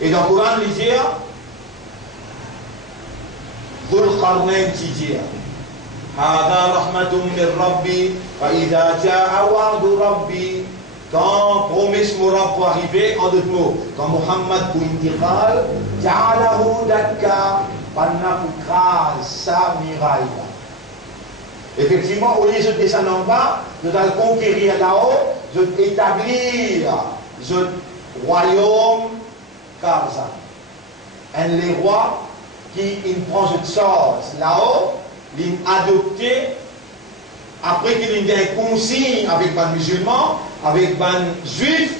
Et dans le Coran, il dit Dhul Qarnayn dit Hada rahmatum min Rabbi, fa idha ja'a wa'du Rabbi. Quand promesse mon Rabb pour arriver, en d'autres mots, quand Muhammad pour intiqal, ja'alahu dakka, banna pour crase sa miraille. Effectivement, au lieu de descendre en bas, de conquérir là-haut, de établir le royaume Karzan. Un les rois qui prend cette chose là-haut, il adopté, après qu'il ait une consigne avec les musulmans, avec les juifs,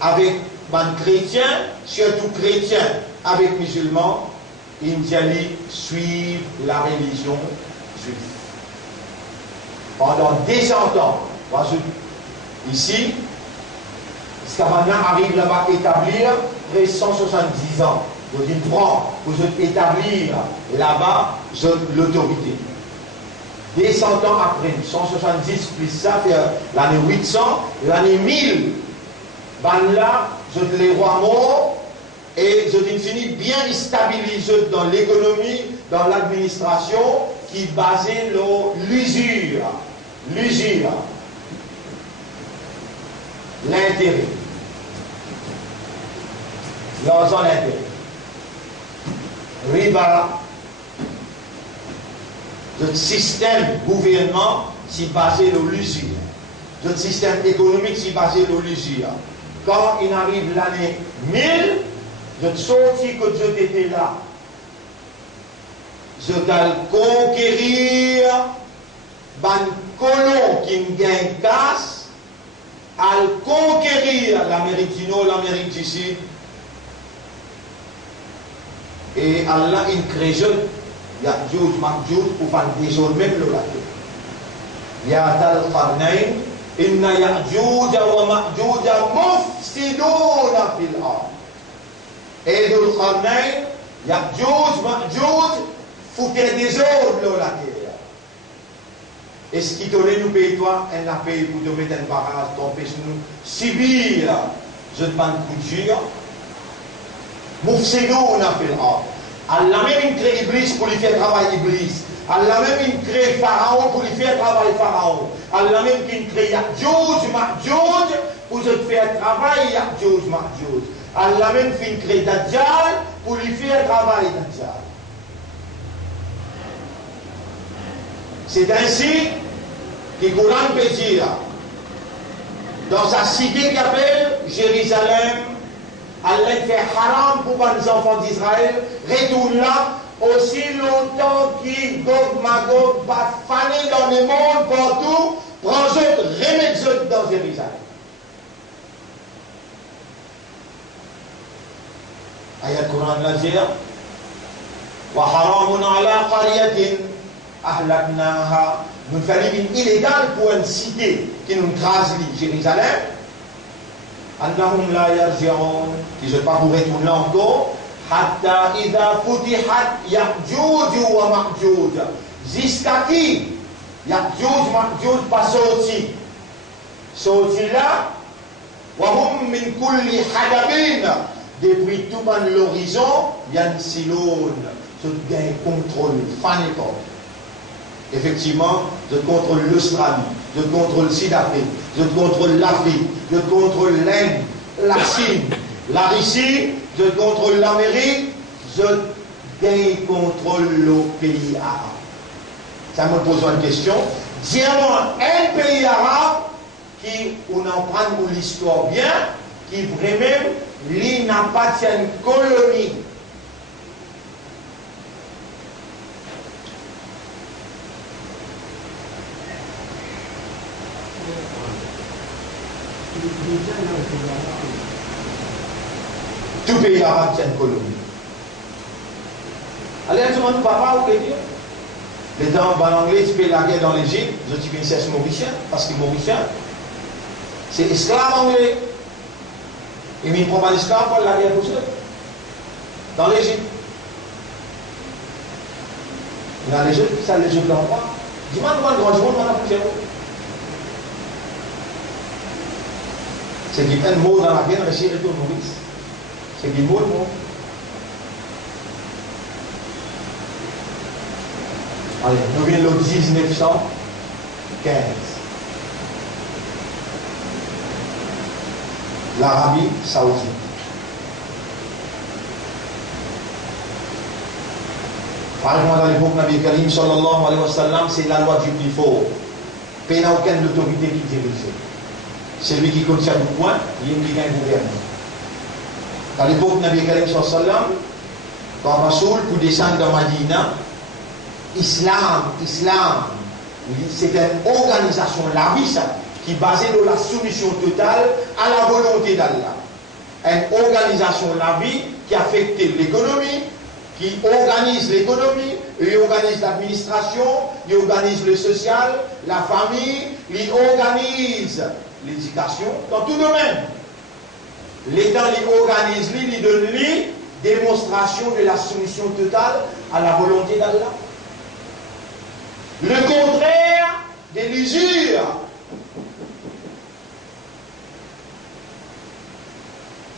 avec les chrétiens, surtout chrétiens, avec les musulmans, il allait suivre la religion juive. Pendant des centaines, ici, Scavana arrive là-bas à établir après 170 ans. Donc il prend pour établir là-bas l'autorité. Des 100 ans après, 170 plus ça fait l'année 800, l'année 1000, ben là, les rois morts, et je finis bien stabilisé dans l'économie, dans l'administration, qui basait l'usure. L'usure. L'intérêt. L'argent l'intérêt. Riba. Notre système gouvernement s'y basé sur l'usure. Notre système économique s'y basé sur l'usure. Quand il arrive l'année 1000, je sorti que je étais là. Je dois conquérir ban colon qui me gagne casse, à conquérir l'Amérique du Nord, l'Amérique du Sud. Et Allah, il crée Ya'juj, Ma'juj, pour faire désormais le lac. Ya Dal Qarnayn, inna Ya'juj wa Ma'juj mufsiduna fil ard. Et Dul Qarnayn, Ya'juj, Ma'juj, foutait des ordres le lac. Et ce qui te nous paye toi, elle n'a payé pour te mettre un barrage, t'empêche nous subir, je te demande couture. Mufsiduna fil ard. Allah même crée Iblis pour lui faire travailler Iblis. Allah même crée Pharaon pour lui faire travailler Pharaon. Allah même qui crée Ya'juj, Ma'juj pour te faire travailler Ya'juj, Ma'juj. Allah même qui crée Dajjal pour lui faire travailler Dajjal. C'est ainsi que le Coran peut dire dans sa cité qui appelle Jérusalem, Allah fait haram pour les enfants d'Israël, retourne là aussi longtemps que Gog Magog va faner dans le monde partout, prends eux, remettre eux dans Jérusalem. Ayat Coran la dit wa haramun ala qaryatin ahlaknaha. Nous faisons une illégale pour une cité qui nous crase Jérusalem. Annahum la yarji'un, qui ne pas pour retourner encore. Hatta idha futihat Ya'juj wa Ma'juj. Jusqu'à qui Ya'juj, Ma'juj pas sorti. Sorti là, wa hum min kulli hadabin. Depuis tout l'horizon, yansilun. Ce gain contrôle, fanéton. Effectivement, je contrôle l'Australie, je contrôle le Sud-Afrique, je contrôle l'Afrique, je contrôle l'Inde, la Chine, la Russie, je contrôle l'Amérique, je gagne contrôle le pays arabe. Ça me pose une question. Dis-moi un pays arabe qui, on en prend pour l'histoire bien, qui vraiment, lui n'a pas une colonie. Tout pays arabe tient une colonie. Allez, tout le monde, papa, ou dire les temps, en anglais, tu fais la guerre dans l'Égypte, je suis princesse mauricien, parce que mauricien, c'est esclave anglais. Et il prend pas l'esclave pour la guerre pour ça. Dans l'Égypte. Dans l'Égypte, ça l'Égypte en quoi? Dis-moi, comment le grand monde, on a plusieurs. C'est qu'il y a un mot dans la guerre, mais c'est retour Maurice. C'est qu'il y a un mot, le mot. Allez, nous venons le 1915. L'Arabie saoudite. Par exemple, dans l'époque Nabi Karim sallallahu alayhi wa sallam, c'est la loi du plus fort. Il n'y a aucune autorité qui dirige. Celui qui contient le point, il y a un gouvernement. Dans l'époque Nabi Karim sallallahu alayhi wa sallam, quand Rasoul, pour descendre dans Madina, Islam, c'est une organisation, la vie, ça, qui est basée sur la soumission totale à la volonté d'Allah. Une organisation, la vie, qui affecte l'économie, qui organise l'économie, il organise l'administration, il organise le social, la famille, il organise l'éducation, dans tout domaine. L'État il organise, il donne démonstration de la soumission totale à la volonté d'Allah. Le contraire de l'usure.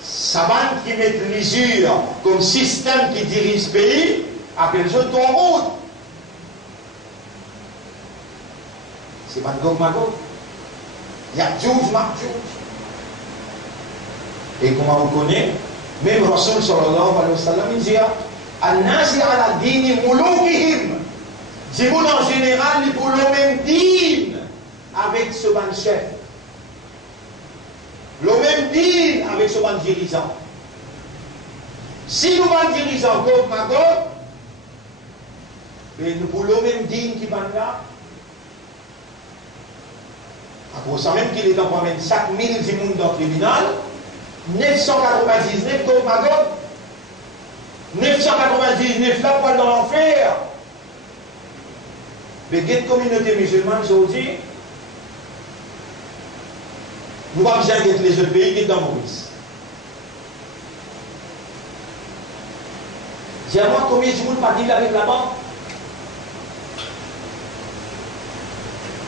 Savant qui met l'usure comme système qui dirige ce pays, appelle ça ton route. C'est pas de Gog Magog. Il y a Ya'juj, Ma'juj. Et comment on connaît, même Rasul sallallahu alayhi wa sallam, il dit An-nasi ala dini mulukihim. C'est vous en général, il faut le même dîme avec ce ban chef. Le même dîme avec ce ban dirigeant. Si nous ban dirigeant Gog Magog, nous pour le même dîme qui ban là. À cause ça même qu'il est en train de 5000 zimoun dans le tribunal, 999 Gog Magog, 999 là pour dans l'enfer. Mais il y a une communauté musulmane aujourd'hui, nous ne pouvons pas dire les autres pays qui sont dans Maurice. Dis-moi combien de monde pas dit avec la banque?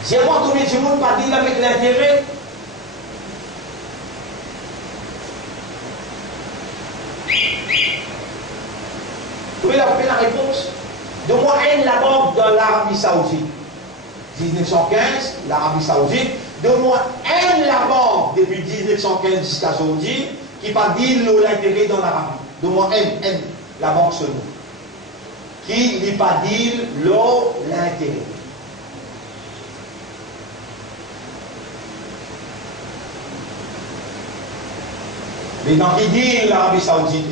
Dis-moi combien de monde pas dit avec l'intérêt? Vous pouvez la réponse? Donne-moi la banque dans l'Arabie Saoudite. 1915, l'Arabie Saoudite. Donne-moi la banque depuis 1915 jusqu'à aujourd'hui qui pas dit l'intérêt dans l'Arabie. Donne-moi la banque seulement. Qui n'est pas dit l'intérêt. Mais dans qui dit l'Arabie Saoudite,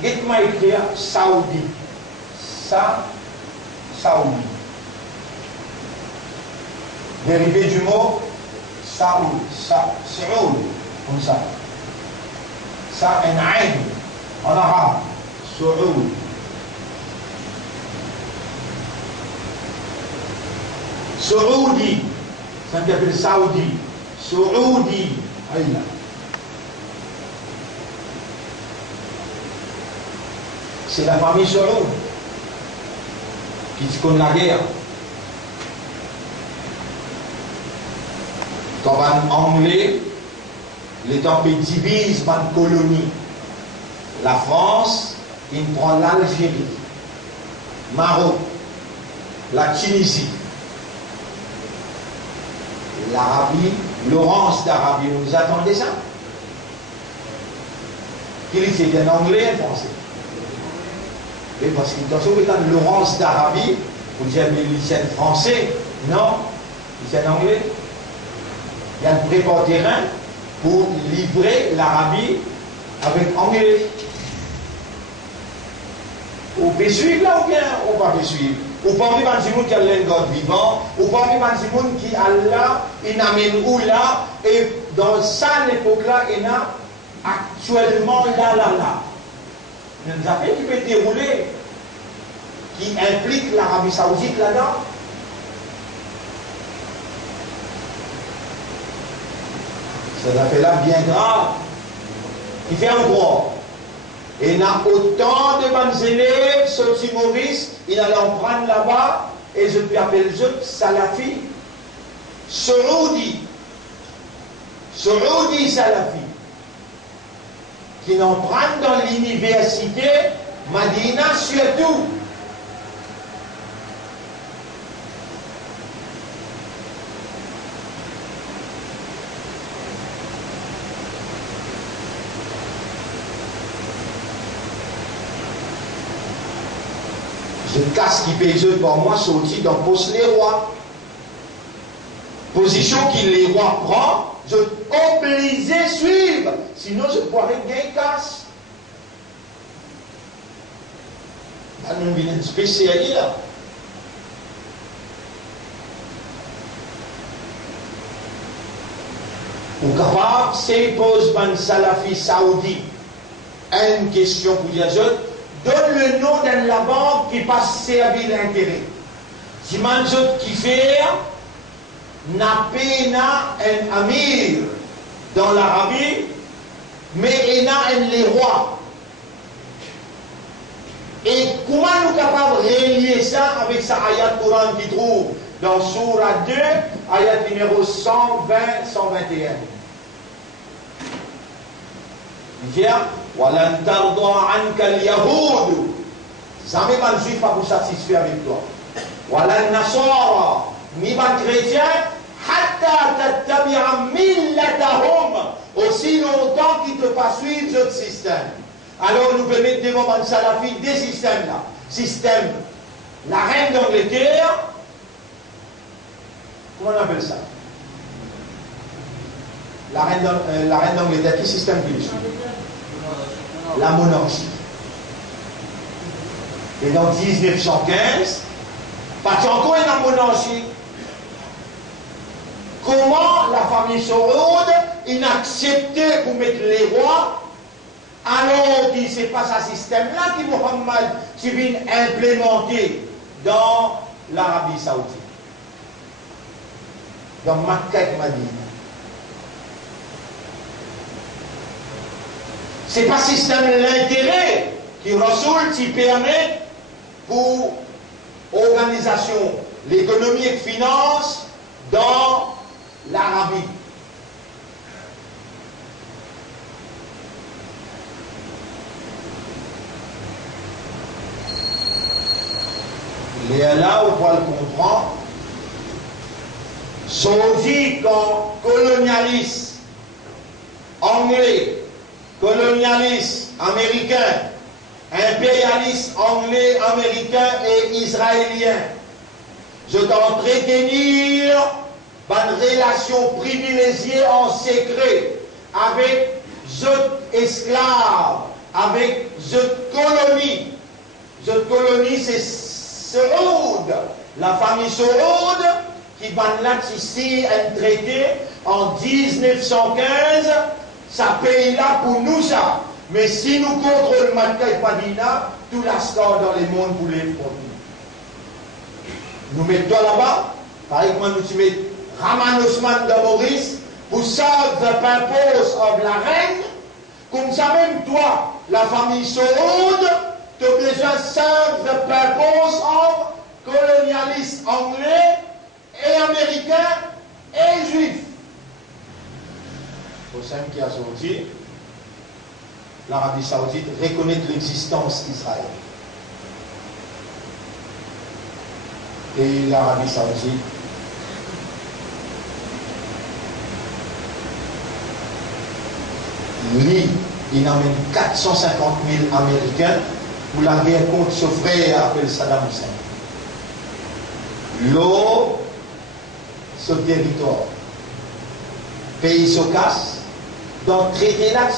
dites-moi écrire Saoudi. Saoudi. Dérivé du mot Saoud. Saoud. Comme ça. Ça, un aïn. En arabe. Saoud. Saoudi. Ça s'appelle Saoudi. Saoudi. Aïna. C'est la famille Saoud qui connaît la guerre. Comme en anglais, les temps qui divisent par colonie. La France, il prend l'Algérie, Maroc, la Tunisie, l'Arabie, Laurence d'Arabie. Vous attendez ça? Qui dit c'est un anglais et un français? Et parce que dans ce cas, Laurence d'Arabie, vous dites, mais c'est un français. Non, c'est un anglais. Il y a le prépare terrain pour livrer l'Arabie avec anglais. On peut suivre là ou bien on ne peut pas suivre? Ou pas même un monde qui a l'engord vivant, ou pas même un monde qui a là, il amène où là, et dans ça l'époque-là, il y a actuellement là. Il y a des affaires qui peuvent dérouler, qui impliquent l'Arabie Saoudite là-dedans. Cette affaire-là bien grave, qui fait un gros. Et il y a autant de bonnes élèves, ce petit Maurice, il allait en prendre là-bas, et je peux appeler les autres Salafi. Saoudi Salafi. Qui n'en prennent dans l'université Madina surtout. Je casse qui paye pour moi sorti dans poste les rois. Position qu'il les rois prend, je suis obligé de suivre. Sinon, je pourrais gagner casse. Nous avons une spécialité là. Ou capable, c'est pose un salafi saoudi une question pour dire donne le nom de la banque qui passe servir l'intérêt. Si manjot qui fait n'a pas un amir dans l'Arabie, mais il a un roi. Et comment nous sommes capables de relier ça avec sa ayat Coran qui trouve dans Surah 2, ayat numéro 120-121. Il dit وَلَنْ تَرْضَى عَنْكَ الْيَهُودُ. Jamais pas juif pas pour satisfaire avec toi. وَلَنْ نَصَارَى. Ni pas chrétien. حَتَّى تَتَّبِعَ مِلَّتَهُمْ. Aussi longtemps qu'ils ne te pas suivre ce système. Alors nous pouvons mettre devant un salafi des systèmes là. Système. La reine d'Angleterre. Comment on appelle ça? La reine d'Angleterre, quel système qu'il suit? La monarchie. Et dans 1915, pas encore une monarchie. Comment la famille Saoud inacceptait pour mettre les rois, alors que ce n'est pas ce système-là qui Mohammed vient implémenter dans l'Arabie Saoudite. Dans Makkah et Madina. C'est pas système l'intérêt qui Rasoul qui permet pour organisation, l'économie et la finance dans l'Arabie. Et là, on peut le comprendre. Sont dit qu'un colonialiste anglais, colonialiste américain, impérialiste anglais, américain et israélien, je t'entretenir une relation privilégiée en secret avec les esclaves, avec les colonies. Les colonies, c'est Saoud, la famille Saoud, qui va là ici un traité en 1915, ça paye là pour nous ça. Mais si nous contrôlons Makkah et Madina, tout l'astor dans les mondes pour les produits. Nous mettons là-bas, par exemple, nous mettons Raman Osman de Maurice, pour ça, the purpose of la reine, comme ça même toi, la famille Saoud, tu as besoin de serve the purpose of colonialistes anglais et américains et juifs. Au sein qui a sorti, l'Arabie Saoudite reconnaît l'existence d'Israël. Et l'Arabie Saoudite il emmène 450 000 Américains pour la guerre contre ce frère appelé Saddam Hussein. L'eau, ce territoire, pays se casse, dans le traité là,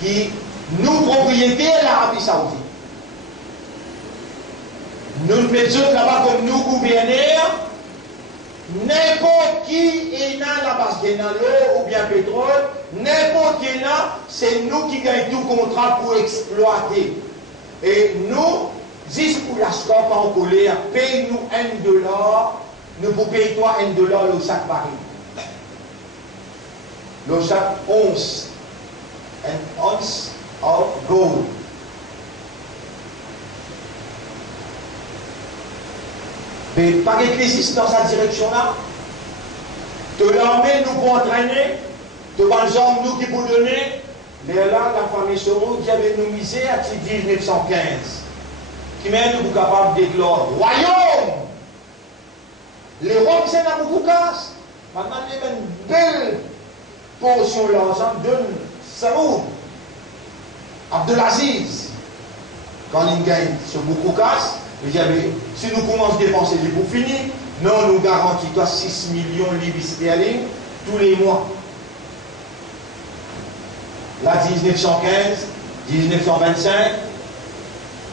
qui nous propriétaires l'Arabie Saoudite. Nous mettons là-bas comme nous gouverneurs, n'importe qui est dans la base de l'eau ou bien pétrole, n'importe qui est là, c'est nous qui gagnons tout contrat pour exploiter. Et nous, juste pour la scope en colère, paye-nous $1, nous vous payons toi $1 le sac baril. Le sac once, an ounce of gold. Mais pas d'éclaircissement dans sa direction-là. De l'armée nous pour entraîner, de gens nous qui pour donner, mais là, la famille Soro qui avait nous misé à 1915, qui mène nous capable de déclarer royaume. Les Roms, c'est dans beaucoup de cas. Maintenant, il y a une belle portion de l'argent de Saoud, Abdelaziz, quand il gagne sur beaucoup de cas. Si nous commençons à dépenser du pour finir, non, nous garantissons 6 millions de livres sterling tous les mois. Là, 1915, 1925,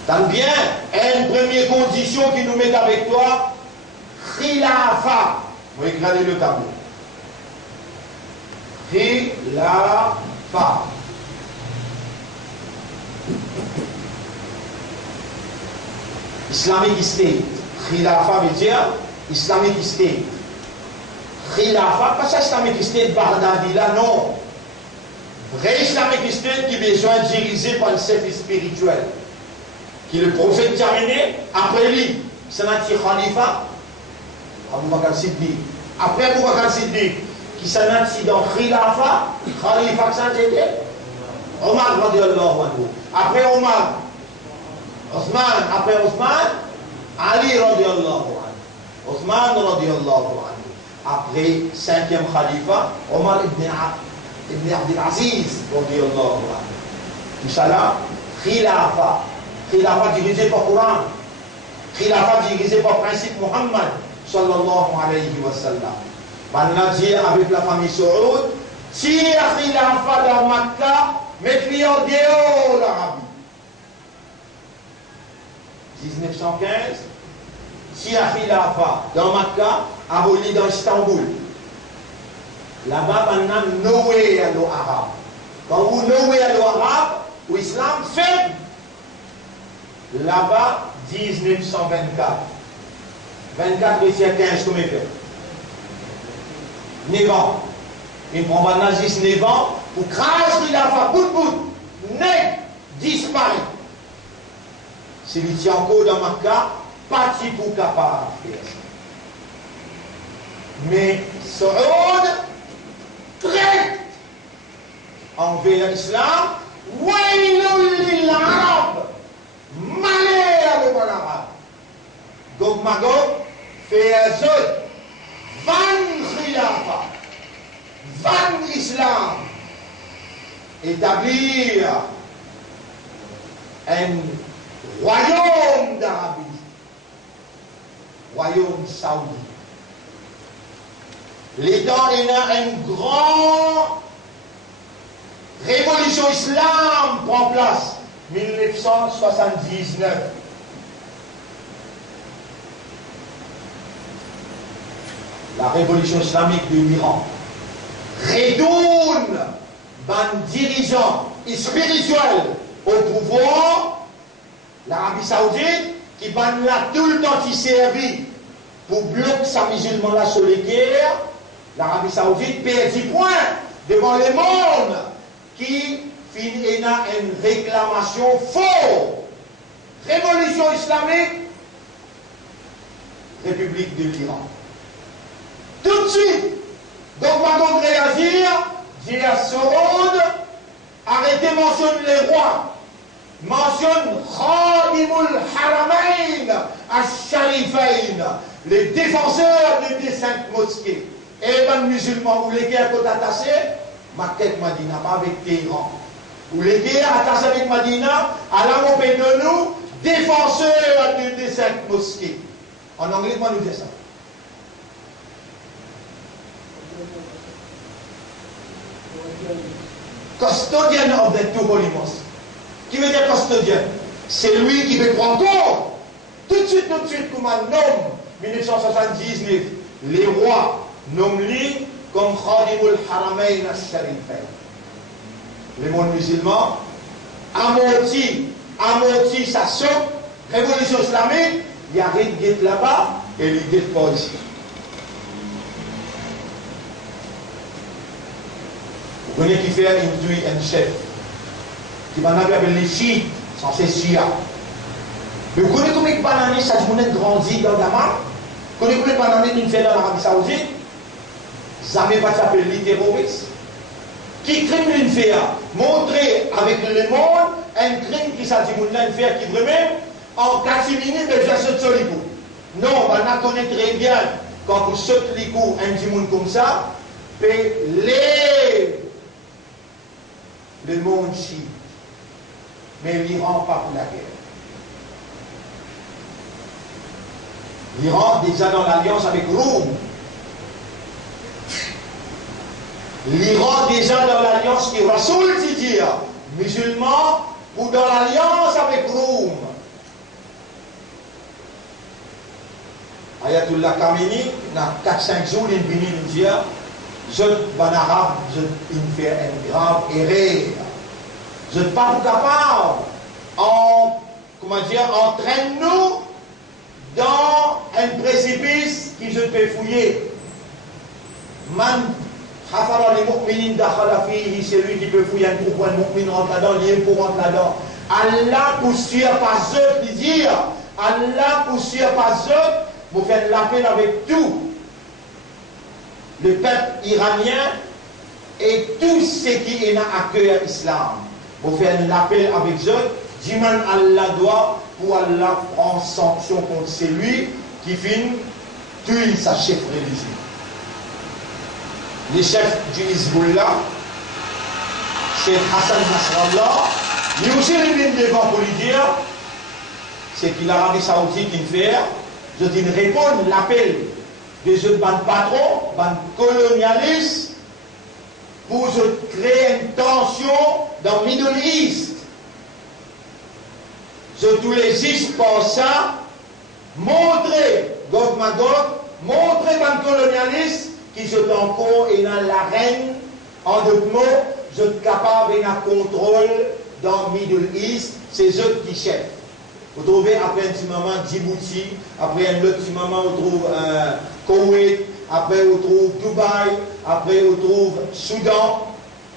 t'as bien, une première condition qui nous met avec toi, Khilafa. Vous regardez le tableau. Khilafa. Islamic State. Khilafa veut dire Islamic State. Khilafa, pas ça Islamic State Baghdadi là, non. Vrai Islamic State qui a besoin de diriger par le service spirituel. Qui le prophète terminé, après lui, c'est un Khalifa, Abu Bakr Siddiq. Après Abu Bakr Siddiq, qui s'est dans Khilafa, Khalifa qui s'est dit, Omar radiallahu anhu. Après Omar, Osman, après Osman, Ali radiallahu anhu. Osman radiallahu anhu. Après 5e Khalifa, Omar ibn Abdelaziz radiallahu anhu. Tout ça là, Khilafa. Khilafa dirigé par Coran. Khilafa dirigé par principe Muhammad sallallahu alayhi wa sallam. Maintenant, avec la famille Saoud, si la Khilafa dans Makkah, mettez-le en dehors l'Arabie. 1915, si la Khilafa dans Makkah, aboli dans Istanbul. Là-bas, maintenant, Noé à l'eau arabe. Quand vous Noé à l'eau arabe, ou islam faible. Là-bas, 1924. 24 et 15, comment il fait? 9 ans. Il prend un nazis 9 ans pour craser la fa bout, net, disparaît. C'est lui qui encore dans ma cas, parti pour capable de faire ça. Mais Saoud traite envers l'islam, Waylul lil Arab, malheur le bon arabe. Gog Magog fait un zot, van khilafa, van islam, établir un royaume d'Arabie, royaume saoudien. L'État a une grande révolution islam prend place, 1979. La révolution islamique de l'Iran retourne un dirigeant spirituel au pouvoir, l'Arabie Saoudite, qui va là tout le temps qui servi pour bloquer sa musulman là sur les guerres. L'Arabie Saoudite perd 10 points devant le monde qui finit une réclamation forte. Révolution islamique, République de l'Iran. Tout de suite, donc on va réagir, dit à Saoud, arrêtez, mentionne les rois, mentionne Khadimul Haramain Ash-Sharifain, les défenseurs des 5 mosquées. Et les musulmans, ou les guerres sont attachés, Makket Madina, pas avec Téhéran. Ou les guerres attachées avec Madina, à la mopée de nous, défenseurs des 5 mosquées. En anglais, comment nous dit ça? Custodian of the two holy mosques. Qui veut dire custodian? C'est lui qui veut prendre compte. Tout de suite, comme un homme, 1979, les rois nomment lui comme Khadimul Haramain Ash-Sharifain. Le monde musulman amorti sa somme, révolution islamique, il y a rien de guette là-bas et il ne guette pas ici. Vous connaissez qui fait un chef qui va appeler les chiites, censé Shia. Mais vous connaissez combien de bananes ça grandit dans Damas? Vous connaissez combien de bananes il fait dans l'Arabie Saoudite? Jamais pas s'appeler les terroristes. Qui crime il fait? Montrer avec le monde un crime qui s'est dit faire qui vraiment en catimini de faire ce solico. Non, on connaît très bien quand vous sautez les coups un petit monde comme ça, peut les le monde chiite. Mais l'Iran pas pour la guerre. L'Iran déjà dans l'alliance avec Rome. L'Iran déjà dans l'alliance qui Rasoul dit musulman ou dans l'alliance avec Rome. Ayatollah Khamenei, dans 4-5 jours, il vient nous dire je en arabe, je fais une grave erreur. Je ne suis pas capable, entraîne-nous dans un précipice qui je peux fouiller. Man, c'est lui qui peut fouiller un trou, un mu'min rentre là-dedans, il pour rentrer là-dedans. Allah poussière pas eux, qui dit, Allah poussière pas eux, vous faites l'appel avec tout. Le peuple iranien et tout ce qui est à cœur islam. Vous faites l'appel avec eux, Diman Allah doit, pour Allah prendre sanction contre celui qui finit tuer sa chef religieux. Le chef du Hezbollah, c'est Hassan Nasrallah, lui aussi il vient devant pour lui dire, c'est qu'il l'Arabie Saoudite qui fait, je dis répondre l'appel des autres bandes patrons, bandes colonialistes, pour créer une tension dans le Middle East. Tous les East pour ça, montrer Gog Magog, montrer bandes colonialistes qui sont encore et dans l'arène, en d'autres mots, sont capables et dans le contrôle dans le Middle East, c'est eux qui chefs. Vous trouvez après un petit moment Djibouti, après un autre petit moment vous trouvez Koweït, après vous trouvez Dubaï, après vous trouvez Soudan.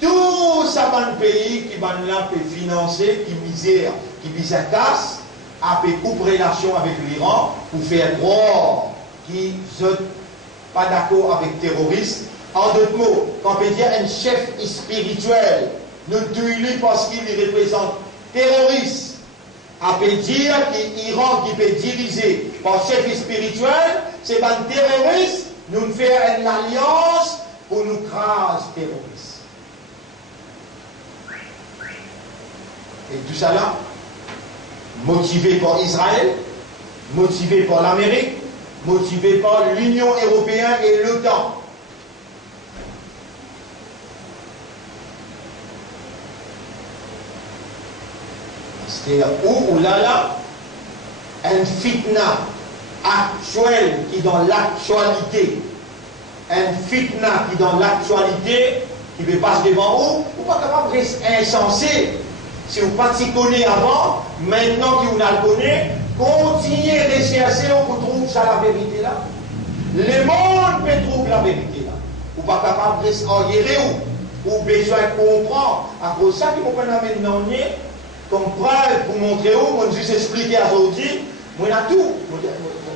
Tout ça dans le pays qui va peut financer, qui misère, casse, a fait couper relation avec l'Iran pour faire croire qu'ils ne sont pas d'accord avec les terroristes. En d'autres mots, quand on peut dire un chef spirituel, nous tuons parce qu'il représente terroriste. On peut dire que l'Iran qui peut diriger par chef spirituel, c'est un terroriste, nous faisons une alliance pour nous craser terroristes. Et tout ça là, motivé par Israël, motivé par l'Amérique, motivé par l'Union européenne et l'OTAN. C'est-à-dire où là, un fitna actuel qui est dans l'actualité, un fitna qui est dans l'actualité, qui veut passer devant vous, vous pas capable de rester insensé. Si vous ne pas connaître avant, maintenant que vous le connaissez, continuez à rechercher, vous trouvez ça la vérité là. Le monde peut trouver la vérité là. Vous ne pas capable de rester en guerre ou vous avez besoin de comprendre. À cause de ça, vous pouvez maintenant comme preuve pour montrer où, on juste expliquer à Saudi, on a tout.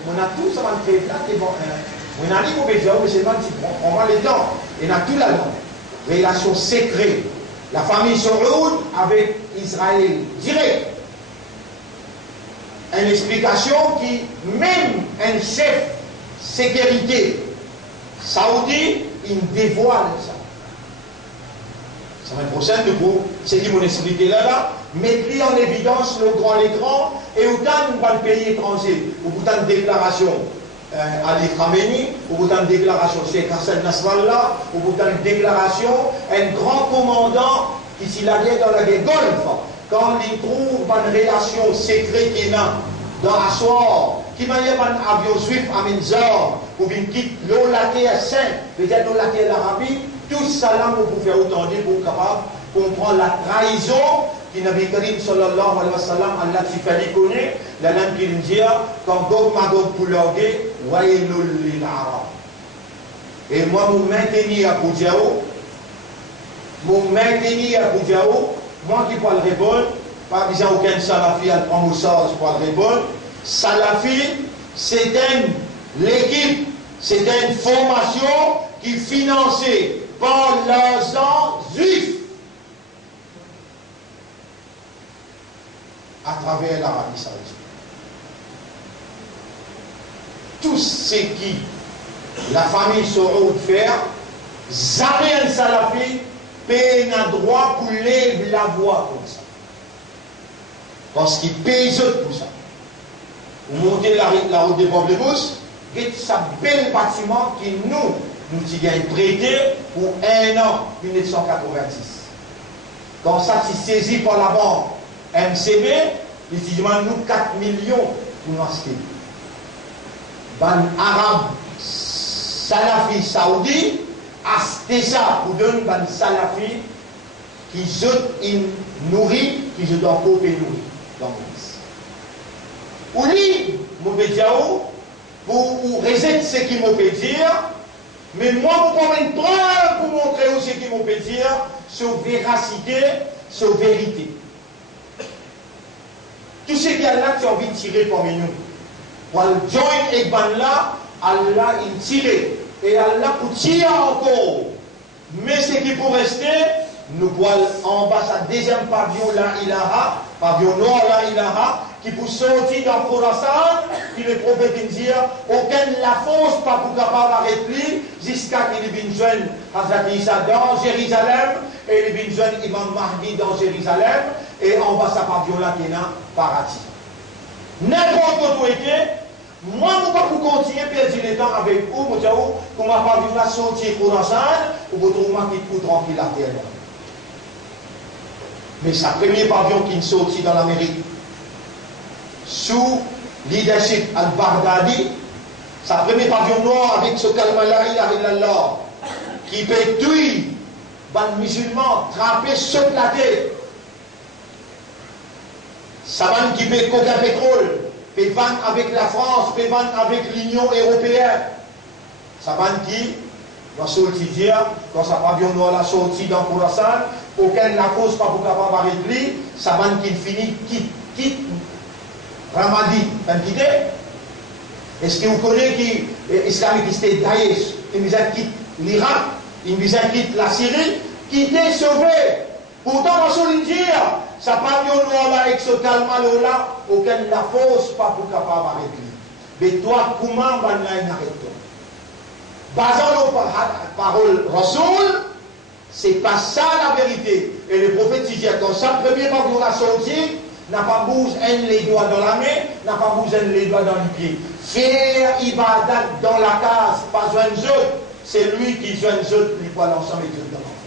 On a tout, ça va me faire là, c'est bon. On a dit qu'on peut dire, mais c'est pas un petit peu. On va les temps. On a tout là-dedans. Relation secrète. La famille Saoud avec Israël direct. Une explication qui, même un chef sécurité saoudien, il dévoile ça. La semaine prochaine, nous c'est qui m'ont expliqué là, mettre en évidence le grand écran et autant nous pas le pays étranger, ou autant de déclarations Ali Khamenei, ou autant de déclarations Cheikh Hassan Nasrallah, ou autant de déclarations un grand commandant qui s'il a dans la guerre Golfe, quand il trouve une relation secrète qui est dans Assoir, qui m'a dit un avion juif à Minzor, ou bien quitte l'eau la terre sainte, peut-être l'eau la terre l'Arabie, tout ça là pour faire autant dire pour capable comprendre la trahison qui Nabi Karim sallallahu alayhi wa sallam, Allah qui fallait connaître, la langue qui nous dit, quand Gog Magog pour l'orguer, Wailul lil Arab. Et moi, mon maintenir à Boudjaou, moi qui parle répondre, pas disant aucun salafi, elle prend mon sort pour répondre. Salafi, c'est l'équipe, c'est une formation qui est financée par l'argent juif à travers l'Arabie Saoudite. Tout ce qui la famille Saoud fait, jamais un salafi paye un droit pour lever la voix comme ça. Parce qu'il paye pour ça. Vous montez la route des Pamplemousses, et ce bel bâtiment qui nous avons prêté pour 1 an, 1990. Quand ça s'est saisi par la banque MCB, ils demandent nous 4 millions pour nous acheter. Ban arabe salafi saoudi, acheter ça pour donner ban salafi qui se nourrit, qui se doit couper nourrir dans le pays. Ou lui, mon pédiao, pour résoudre ce qu'il m'a peut dire, mais moi, je prends une preuve pour montrer ce qu'il m'a peut dire sur véracité, sur vérité. Tout ce qu'il y a là, tu as envie de tirer parmi nous. Pour le joint et ban là, Allah il tire. Et Allah pour tirer encore. Mais ce qui peut rester, nous voyons en bas sa deuxième pavillon là, ilaha, pavillon noir là, ilaha, qui peut sortir dans Khorasan, qui le prophète dit, aucun la force pas pour capable arrêter jusqu'à qu'il vienne jeune Hazrat Isa dans Jérusalem, et il vienne jeune Imam Mahdi dans Jérusalem, et en bas sa pavillon là, qui est dans paradis. N'importe où était, moi, je ne peux pas continuer à perdre le temps avec vous, je ne pas vu la sortir Khorasan, ou vous trouvez qui coûte tranquille à terre. Mais sa premier pavillon qui est sorti dans l'Amérique, sous leadership al-Baghdadi, sa premier pavillon noir avec ce calme-là, qui peut tuer les musulmans, tremper, se plater. Ça va qui paie qu'aucun pétrole, peut vendre avec la France, peut vendre avec l'Union européenne. Ça va qui va sortir, quand ça va bien nous la sortie dans Khorasan, aucun la cause pas pour capable avec lui, ça va qui finit quitte Ramadi, quitte. Est-ce que vous connaissez qui islamiste Daesh, il quitte l'Irak, il quitte la Syrie, qui était sauvé. Pourtant, on se dire, ça pas bien nous là avec ce calme là, aucun la force pas pour capable avec lui. Mais toi, comment va nous arrêter? Basant nos paroles Rasoul, c'est pas ça la vérité. Et le prophète dit comme ça, premièrement pour la sortie, n'a pas bougé les doigts dans la main, n'a pas bougé les doigts dans les pieds. Faire ibadat dans la case, pas joindre les autres, c'est lui qui joint les autres, il voit l'ensemble et tout dans l'enfer.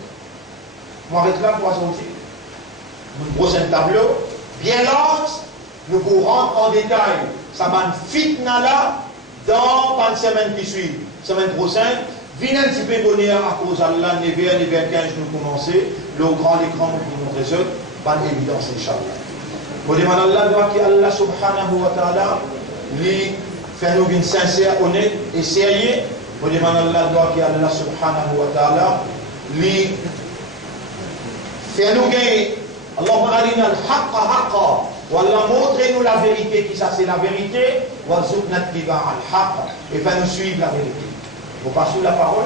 Moi, avec là pour la sortie. Nous pose un tableau, bien lente, nous pourrons rentrer en détail. Ça va fitna là, dans la semaine qui suit. Semaine prochaine, venez un petit peu bonheur à cause d'Allah, 9h, 9h15, nous commencer. Le grand écran pour montrer ça, pas d'évidence, Inch'Allah. Pour demander à Allah, qu'Allah subhanahu wa ta'ala, lui, fait nous une sincère, honnête et sérieux. Pour demander à Allah, qu'Allah subhanahu wa ta'ala, lui, fait nous gagner. Allahumma arina al-haqqa haqqa. Wallah, montrez-nous la vérité, qui ça c'est la vérité. Warzuqna ittiba al-haqq. Et fait nous suivre la vérité. Vous passez la parole.